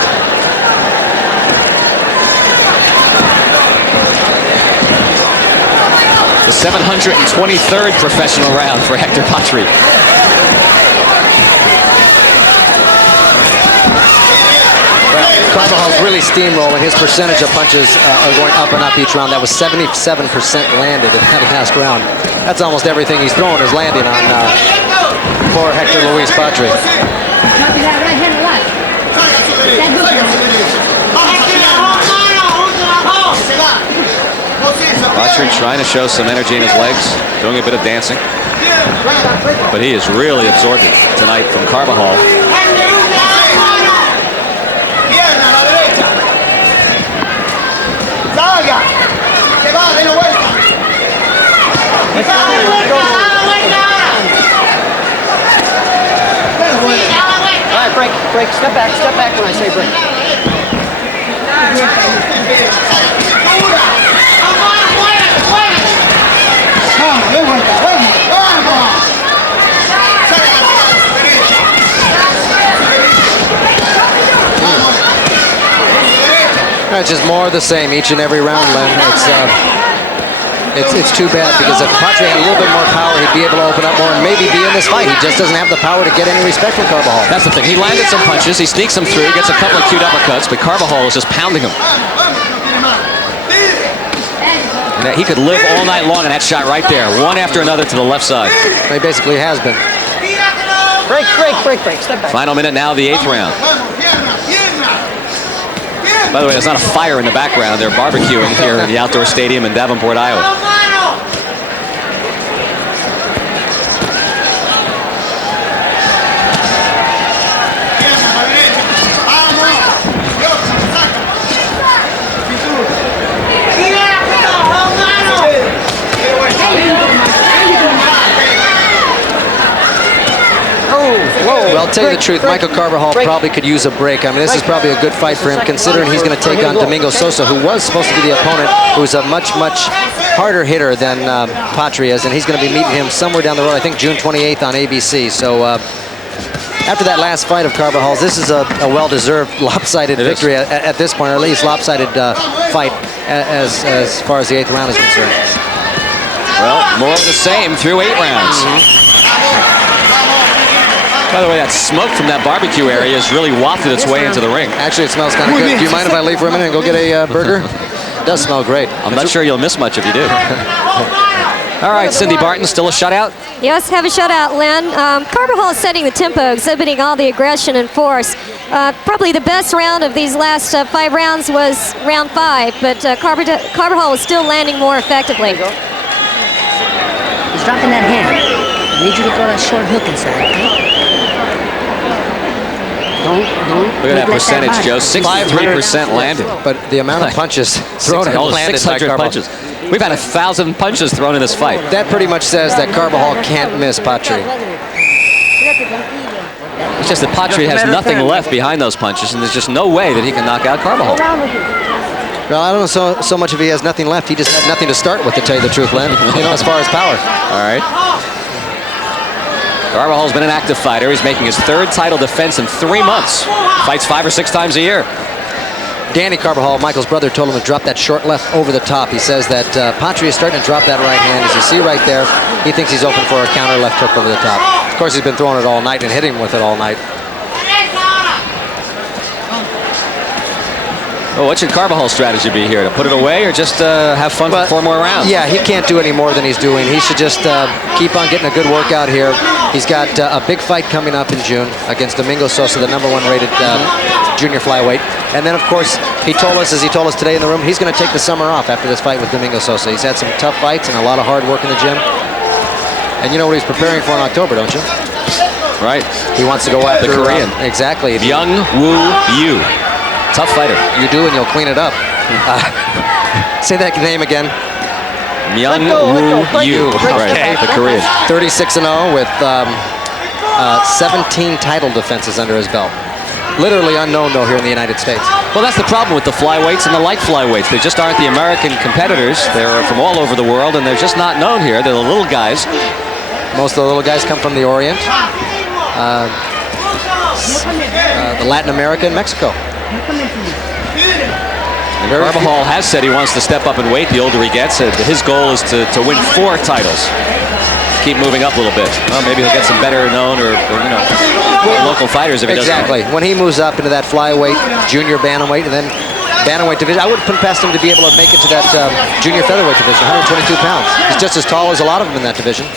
The 723rd professional round for Hector Patri. Carbajal's really steamrolling. His percentage of punches are going up and up each round. That was 77% landed in that last round. That's almost everything he's throwing is landing on poor Hector Luis Patri. Patri trying to show some energy in his legs, doing a bit of dancing. But he is really absorbed tonight from Carbajal. All right, break, step back when I say break. It's just more of the same each and every round, Len. It's too bad because if Patri had a little bit more power, he'd be able to open up more and maybe be in this fight. He just doesn't have the power to get any respect from Carbajal. That's the thing. He landed some punches. He sneaks them through, gets a couple of cute uppercuts, but Carbajal is just pounding him. And he could live all night long in that shot right there, one after another to the left side. He basically has been. Break, step back. Final minute now, the 8th round. By the way, there's not a fire in the background. They're barbecuing here in the outdoor stadium in Davenport, Iowa. tell you the truth, Michael Carbajal probably could use a break. I mean, this is probably a good fight for him, considering he's going to take on Domingo Sosa, who was supposed to be the opponent, who's a much harder hitter than Patri is, and he's going to be meeting him somewhere down the road, I think June 28th on ABC. So after that last fight of Carbajal's, this is a well-deserved lopsided victory at this point, or at least lopsided fight as far as the 8th round is concerned. Well, more of the same through 8 rounds. By the way, that smoke from that barbecue area has really wafted its way into the ring. Actually, it smells kind of good. Do you mind if I leave for a minute and go get a burger? It does smell great. I'm not sure you'll miss much if you do. All right, Cindy Barton, still a shutout? Yes, have a shutout, Len. Carbajal is setting the tempo, exhibiting all the aggression and force. Probably the best round of these last 5 rounds was round 5, but Carbajal was still landing more effectively. He's dropping that hand. I need you to throw that short hook inside, okay? Look at that percentage, Joe. 63% landed. But the amount of punches thrown and landed 600 punches. We've had 1,000 punches thrown in this fight. That pretty much says that Carbajal can't miss Patri. It's just that Patri has nothing left behind those punches, and there's just no way that he can knock out Carbajal. Well, I don't know so much if he has nothing left. He just had nothing to start with, to tell you the truth, Len. You know, as far as power. All right. Carbajal's been an active fighter. He's making his 3rd title defense in 3 months. Fights 5 or 6 times a year. Danny Carbajal, Michael's brother, told him to drop that short left over the top. He says that Patri is starting to drop that right hand. As you see right there, he thinks he's open for a counter left hook over the top. Of course, he's been throwing it all night and hitting with it all night. Well, what should Carbajal's strategy be here? To put it away or just have fun for 4 more rounds? Yeah, he can't do any more than he's doing. He should just keep on getting a good workout here. He's got a big fight coming up in June against Domingo Sosa, the #1 rated junior flyweight. And then, of course, he told us, as he told us today in the room, he's going to take the summer off after this fight with Domingo Sosa. He's had some tough fights and a lot of hard work in the gym. And you know what he's preparing for in October, don't you? Right. He wants to go after the Korean. Exactly. Young Woo Yu. Tough fighter. You do, and you'll clean it up. Say that name again. Myung Woo Yu. Right, the Korean. 36-0 with 17 title defenses under his belt. Literally unknown, though, here in the United States. Well, that's the problem with the flyweights and the light flyweights. They just aren't the American competitors. They're from all over the world, and they're just not known here. They're the little guys. Most of the little guys come from the Orient, the Latin America, and Mexico. And Carbajal has said he wants to step up in weight the older he gets. His goal is to win 4 titles. Keep moving up a little bit. Well, maybe he'll get some better known or you know, local fighters if he doesn't. Exactly. When he moves up into that flyweight, junior bantamweight, and then bantamweight division, I wouldn't put past him to be able to make it to that junior featherweight division, 122 pounds. He's just as tall as a lot of them in that division.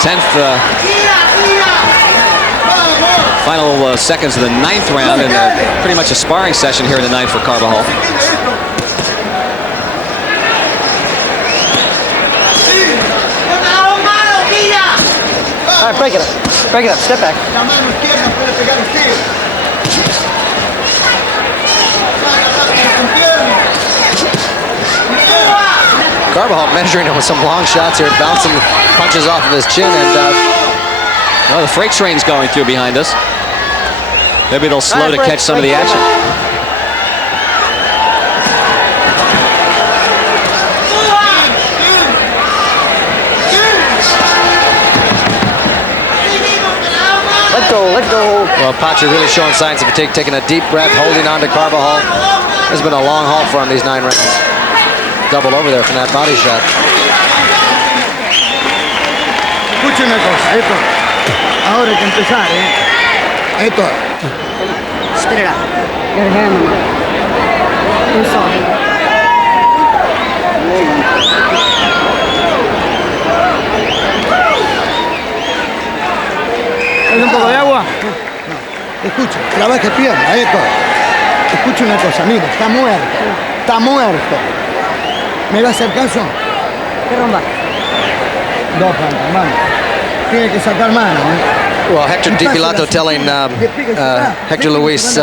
10th final seconds of the 9th round, and pretty much a sparring session here in the 9th for Carbajal. All right, break it up. Break it up. Step back. Carbajal measuring him with some long shots here, bouncing punches off of his chin, and well, the freight train's going through behind us. Maybe they'll slow to catch some of the action. Let go, let go. Well, Patri really showing signs of taking a deep breath, holding on to Carbajal. It's been a long haul for him these 9 rounds. Double over there from that body shot. Escucha una cosa, esto. Ahora hay que empezar, Esto. Spit it out. Your hair, mama. I'm sorry. ¿Hay un poco de agua? Escucha, trabaje pierna, esto. Escucha una cosa, mira, está muerto. Está muerto. ¿Me va a hacer caso? ¿Qué romba? 2 plantas, mano. Tiene que sacar mano, Well, Hector Pilato telling Hector Luis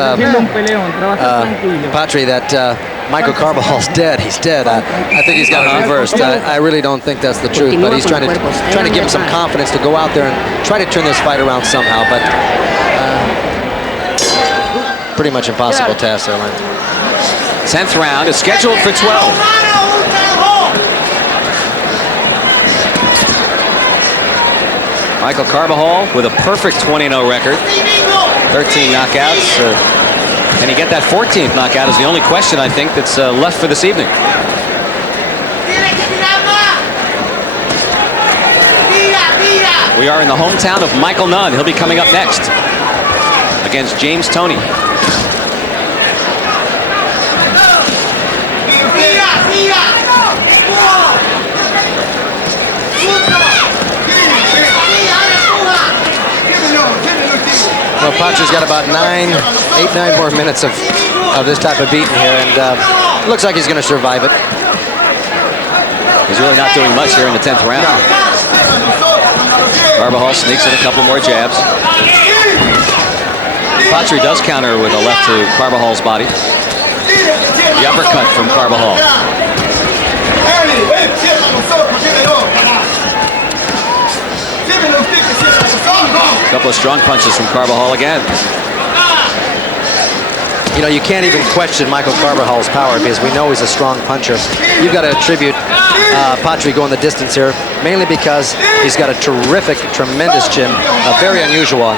Patri that Michael Carbajal's dead. He's dead. I think he's got it reversed. I really don't think that's the truth, but he's trying to give him some confidence to go out there and try to turn this fight around somehow. But pretty much impossible task there, Len. 10th round is scheduled for 12. Michael Carbajal with a perfect 20-0 record, 13 knockouts. Can he get that 14th knockout is the only question, I think, that's left for this evening. We are in the hometown of Michael Nunn. He'll be coming up next against James Toney. Well, Patri's got about 8, 9 more minutes of this type of beating here, and looks like he's going to survive it. He's really not doing much here in the 10th round. No. Carbajal sneaks in a couple more jabs. Patri does counter with a left to Carbajal's body. The uppercut from Carbajal. A couple of strong punches from Carbajal again. You know, you can't even question Michael Carbajal's power because we know he's a strong puncher. You've got to attribute Patri going the distance here, mainly because he's got a terrific, tremendous chin, a very unusual one.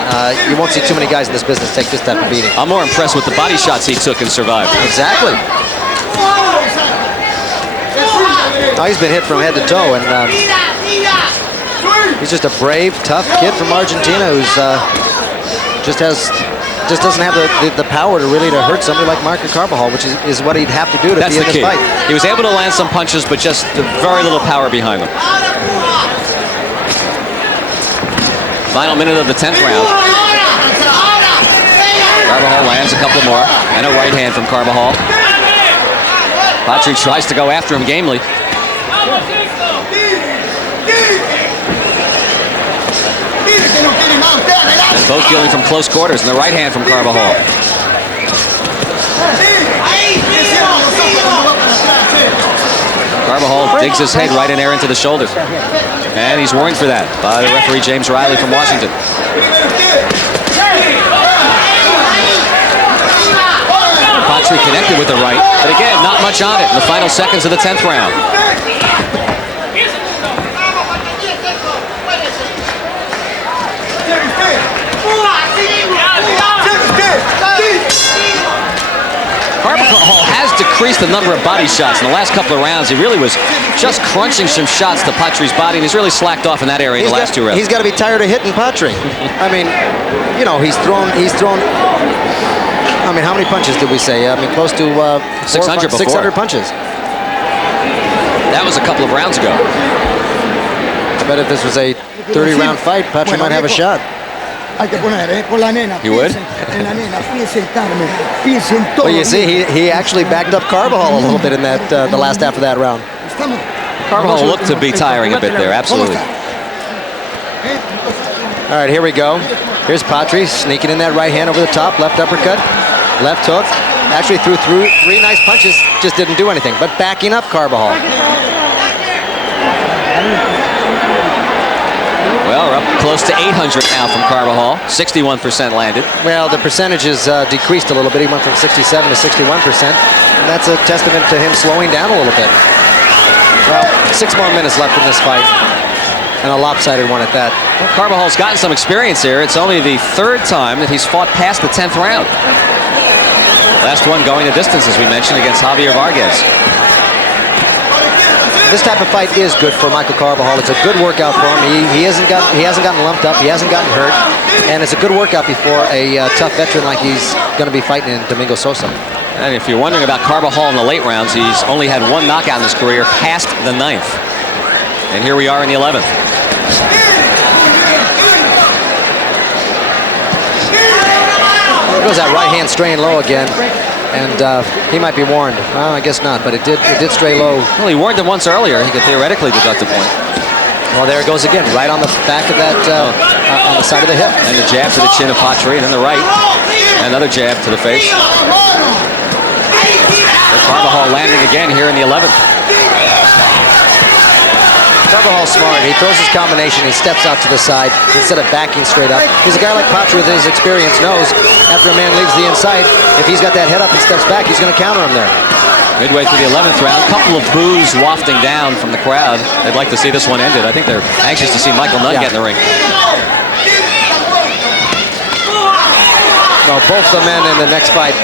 You won't see too many guys in this business take this type of beating. I'm more impressed with the body shots he took and survived. Exactly. Oh, he's been hit from head to toe, and he's just a brave, tough kid from Argentina who's just doesn't have the power to really hurt somebody like Michael Carbajal, which is what he'd have to do to be in this fight. He was able to land some punches, but just very little power behind them. Final minute of the 10th round. Carbajal lands a couple more, and a right hand from Carbajal. Patri tries to go after him gamely. And both dealing from close quarters, and the right hand from Carbajal. Carbajal digs his head right in there into the shoulder. And he's warned for that by the referee James Riley from Washington. Patri connected with the right, but again, not much on it in the final seconds of the 10th round. Carbajal has decreased the number of body shots in the last couple of rounds. He really was just crunching some shots to Patri's body, and he's really slacked off in that area in the last 2 rounds. He's got to be tired of hitting Patri. I mean, you know, he's thrown. I mean, how many punches did we say? I mean, close to 600 before. 600 punches. That was a couple of rounds ago. I bet if this was a 30-round fight, Patri might have a shot. You would? Well, you see, he actually backed up Carbajal a little bit in that the last half of that round. Carbajal looked to be tiring a bit there, absolutely. All right, here we go. Here's Patri sneaking in that right hand over the top, left uppercut, left hook. Actually threw 3 nice punches, just didn't do anything, but backing up Carbajal. Well, we're up close to 800 now from Carbajal. 61% landed. Well, the percentages decreased a little bit. He went from 67 to 61%. And that's a testament to him slowing down a little bit. Well, 6 more minutes left in this fight. And a lopsided one at that. Well, Carbajal's gotten some experience here. It's only the 3rd time that he's fought past the 10th round. Last one going the distance, as we mentioned, against Javier Vargas. This type of fight is good for Michael Carbajal. It's a good workout for him. He hasn't gotten lumped up. He hasn't gotten hurt, and it's a good workout before a tough veteran like he's going to be fighting in Domingo Sosa. And if you're wondering about Carbajal in the late rounds, he's only had 1 knockout in his career past the 9th. And here we are in the 11th. There goes that right hand straying low again. And he might be warned. Well, I guess not, but it did stray low. Well, he warned him once earlier. He could theoretically deduct a point. Well, there it goes again, right on the back of that, on the side of the hip. And the jab to the chin of Patri, and then the right. Another jab to the face. Carbajal landing again here in the 11th. Carvajal's smart. He throws his combination. He steps out to the side instead of backing straight up. He's a guy like Patri with his experience knows after a man leaves the inside, if he's got that head up and steps back, he's going to counter him there. Midway through the 11th round, a couple of boos wafting down from the crowd. They'd like to see this one ended. I think they're anxious to see Michael Nunn get in the ring. No, both the men in the next fight,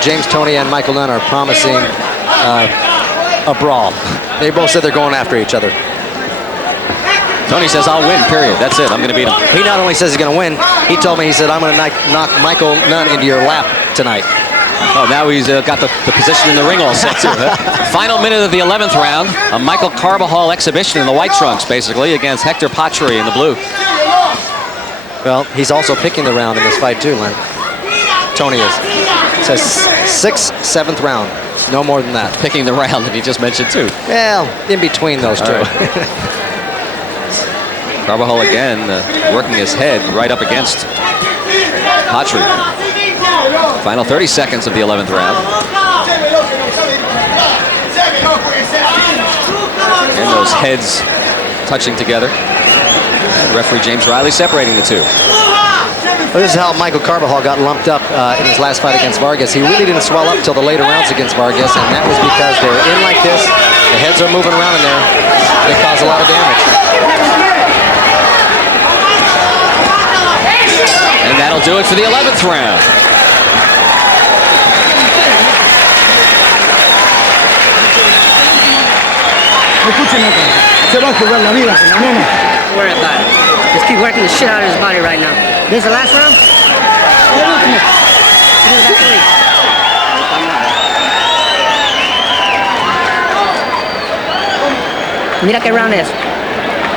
James Toney and Michael Nunn, are promising a brawl. They both said they're going after each other. Tony says, I'll win, period. That's it. I'm going to beat him. He not only says he's going to win, he told me, he said, I'm going to knock Michael Nunn into your lap tonight. Oh, now he's got the position in the ring all set, too. Final minute of the 11th round. A Michael Carbajal exhibition in the white trunks, basically, against Hector Patri in the blue. Well, he's also picking the round in this fight, too, Len. Tony is. It says 6th, 7th round. No more than that. Picking the round that he just mentioned, too. Well, in between those two. Right. Carbajal again working his head right up against Patri. Final 30 seconds of the 11th round. And those heads touching together. And referee James Riley separating the two. Well, this is how Michael Carbajal got lumped up in his last fight against Vargas. He really didn't swell up until the later rounds against Vargas, and that was because they were in like this. The heads are moving around in there. They cause a lot of damage. And that'll do it for the 11th round. Se va a jugar la vida con la nena. Don't worry about it. Just keep working the shit out of his body right now. This is the last round? Mira qué round es.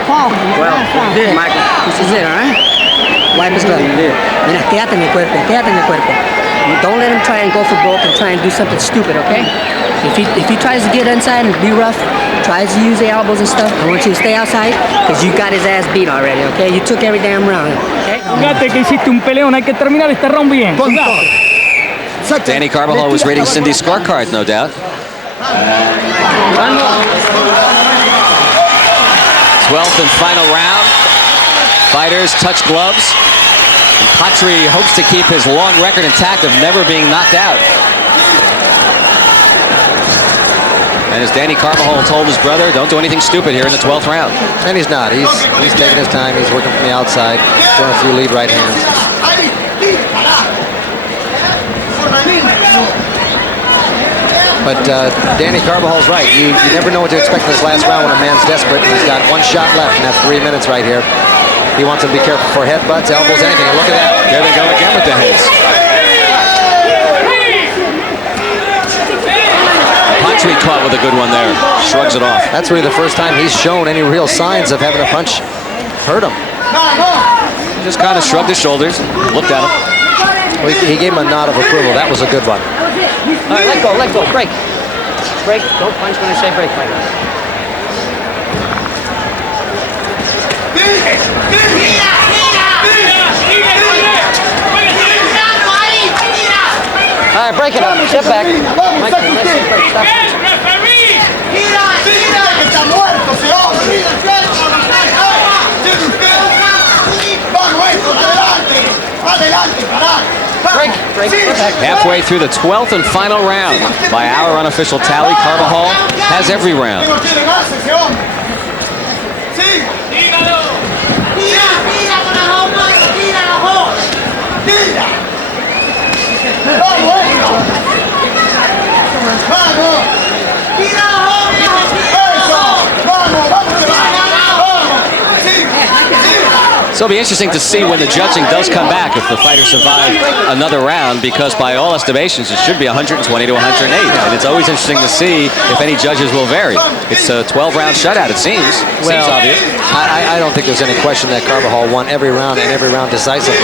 Well, Michael, this is it, all right? Wipe his glove. Mira, quédate en el cuerpo, quédate en el cuerpo. Don't let him try and go for broke and try and do something stupid, okay? If he tries to get inside and be rough, tries to use the elbows and stuff, I want you to stay outside because you got his ass beat already, okay? You took every damn round, okay? Fíjate que hiciste un peleón, hay que terminar este round bien. Danny Carbajal was reading Cindy's scorecard, no doubt. 12th and final round. Fighters touch gloves. And Patri hopes to keep his long record intact of never being knocked out. And as Danny Carbajal told his brother, don't do anything stupid here in the 12th round. And he's not. He's taking his time. He's working from the outside, throwing a few lead right hands. But Danny Carbajal's right. You never know what to expect in this last round when a man's desperate. He's got one shot left and that's 3 minutes right here. He wants to be careful for headbutts, elbows, anything. And look at that. There they go again with the heads. Patri caught with a good one there. Shrugs it off. That's really the first time he's shown any real signs of having a punch hurt him. Just kind of shrugged his shoulders, looked at him. Well, he gave him a nod of approval. That was a good one. All right, let go, break. Break, don't punch when I say break, Michael. All right, break it up, step back. Michael, let's see, break, stop. Break, Halfway through the 12th and final round. By our unofficial tally, Carbajal has every round. So it'll be interesting to see when the judging does come back if the fighter survived another round, because by all estimations it should be 120 to 108, and it's always interesting to see if any judges will vary. It's a 12-round shutout, it seems. Well, seems obvious. I don't think there's any question that Carbajal won every round and every round decisively.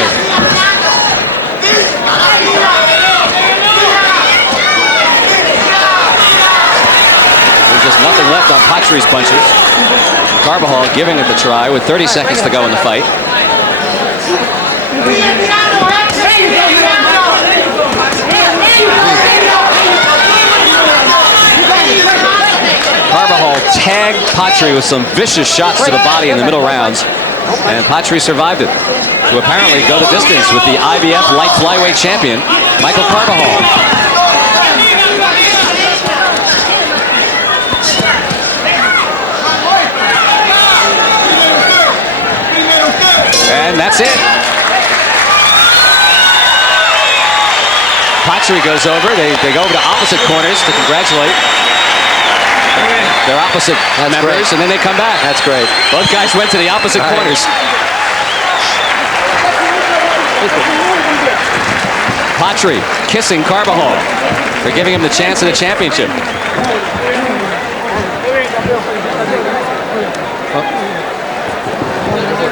There's just nothing left on Patri's punches. Carbajal giving it the try with 30 seconds to go in the fight. Carbajal tagged Patri with some vicious shots to the body in the middle rounds, and Patri survived it to apparently go the distance with the IBF light flyweight champion, Michael Carbajal. And that's it. Patri goes over. They go over to opposite corners to congratulate their opposite members, and then they come back. That's great. Both guys went to the opposite corners. Patri kissing Carbajal for giving him the chance at the championship.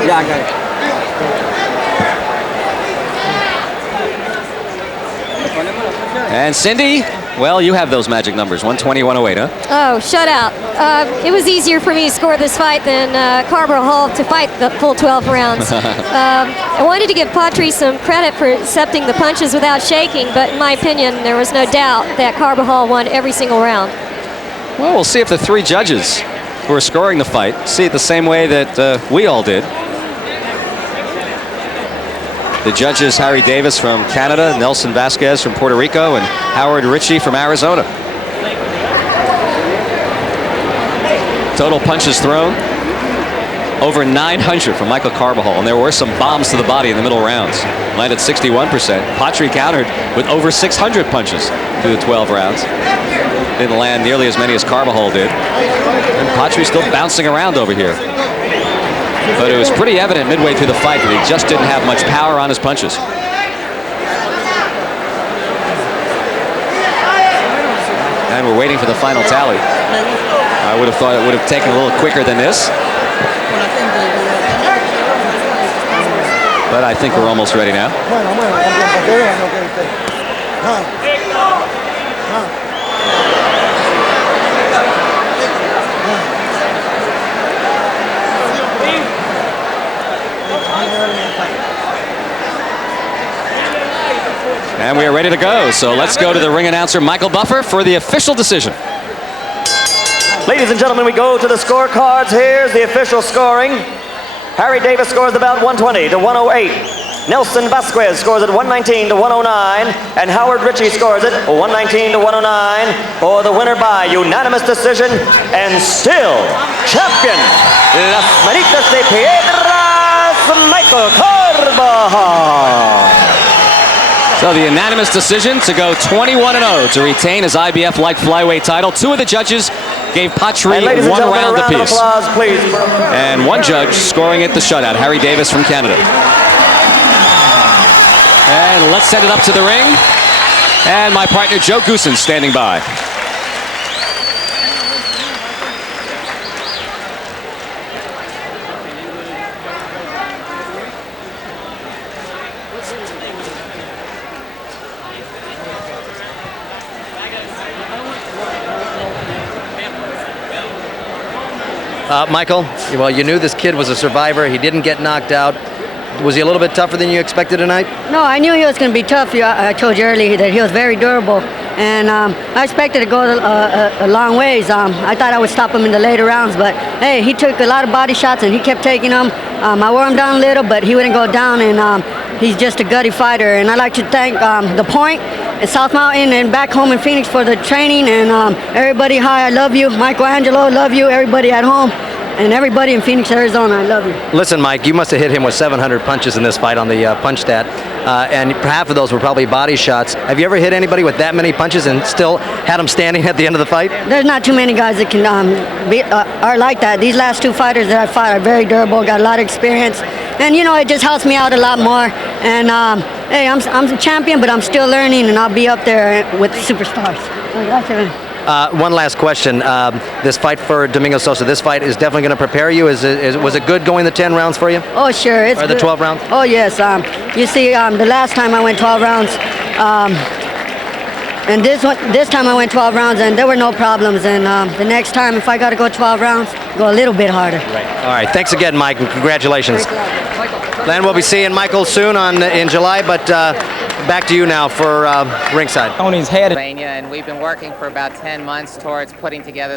Yeah, I got it. And Cindy, well, you have those magic numbers, 120, 108, huh? Oh, shut out. It was easier for me to score this fight than Carbajal to fight the full 12 rounds. I wanted to give Patri some credit for accepting the punches without shaking, but in my opinion, there was no doubt that Carbajal won every single round. Well, we'll see if the three judges who are scoring the fight see it the same way that we all did. The judges, Harry Davis from Canada, Nelson Vasquez from Puerto Rico, and Howard Ritchie from Arizona. Total punches thrown, over 900 from Michael Carbajal, and there were some bombs to the body in the middle rounds. Landed 61%. Patri countered with over 600 punches through the 12 rounds. Didn't land nearly as many as Carbajal did. And Patri's still bouncing around over here. But it was pretty evident midway through the fight that he just didn't have much power on his punches. And we're waiting for the final tally. I would have thought it would have taken a little quicker than this. But I think we're almost ready now. And we are ready to go. So let's go to the ring announcer, Michael Buffer, for the official decision. Ladies and gentlemen, we go to the scorecards. Here's the official scoring. Harry Davis scores about 120 to 108. Nelson Vasquez scores at 119 to 109. And Howard Ritchie scores at 119 to 109 for the winner by unanimous decision and still champion, Las Manitas de Piedras, Michael Carbajal. So the unanimous decision to go 21-0 to retain his IBF light flyweight title. Two of the judges gave Patri one round apiece. Applause, please. And one judge scoring it the shutout, Harry Davis from Canada. And let's send it up to the ring. And my partner Joe Goosen standing by. Michael, well, you knew this kid was a survivor. He didn't get knocked out. Was he a little bit tougher than you expected tonight? No, I knew he was going to be tough. I told you earlier that he was very durable, and I expected to go a long ways. I thought I would stop him in the later rounds, but hey, he took a lot of body shots and he kept taking them. I wore him down a little, but he wouldn't go down, and he's just a gutty fighter. And I'd like to thank The Point, South Mountain, and back home in Phoenix for the training, and everybody. Hi, I love you. Michael Angelo, love you. Everybody at home. And everybody in Phoenix, Arizona, I love you. Listen, Mike, you must have hit him with 700 punches in this fight on the punch stat, and half of those were probably body shots. Have you ever hit anybody with that many punches and still had them standing at the end of the fight? There's not too many guys that can are like that. These last two fighters that I fought are very durable, got a lot of experience, and you know it just helps me out a lot more. And hey, I'm the champion, but I'm still learning, and I'll be up there with the superstars. One last question. This fight for Domingo Sosa, this fight is definitely going to prepare you. Was it good going the 10 rounds for you? Oh, sure. It's or the 12 rounds? Oh, yes. You see, the last time I went 12 rounds, And this time I went 12 rounds, and there were no problems. And the next time, if I got to go 12 rounds, go a little bit harder. All right, thanks again, Mike, and congratulations. Len, we'll be seeing Michael soon in July, but back to you now for ringside. Tony's head. And we've been working for about 10 months towards putting together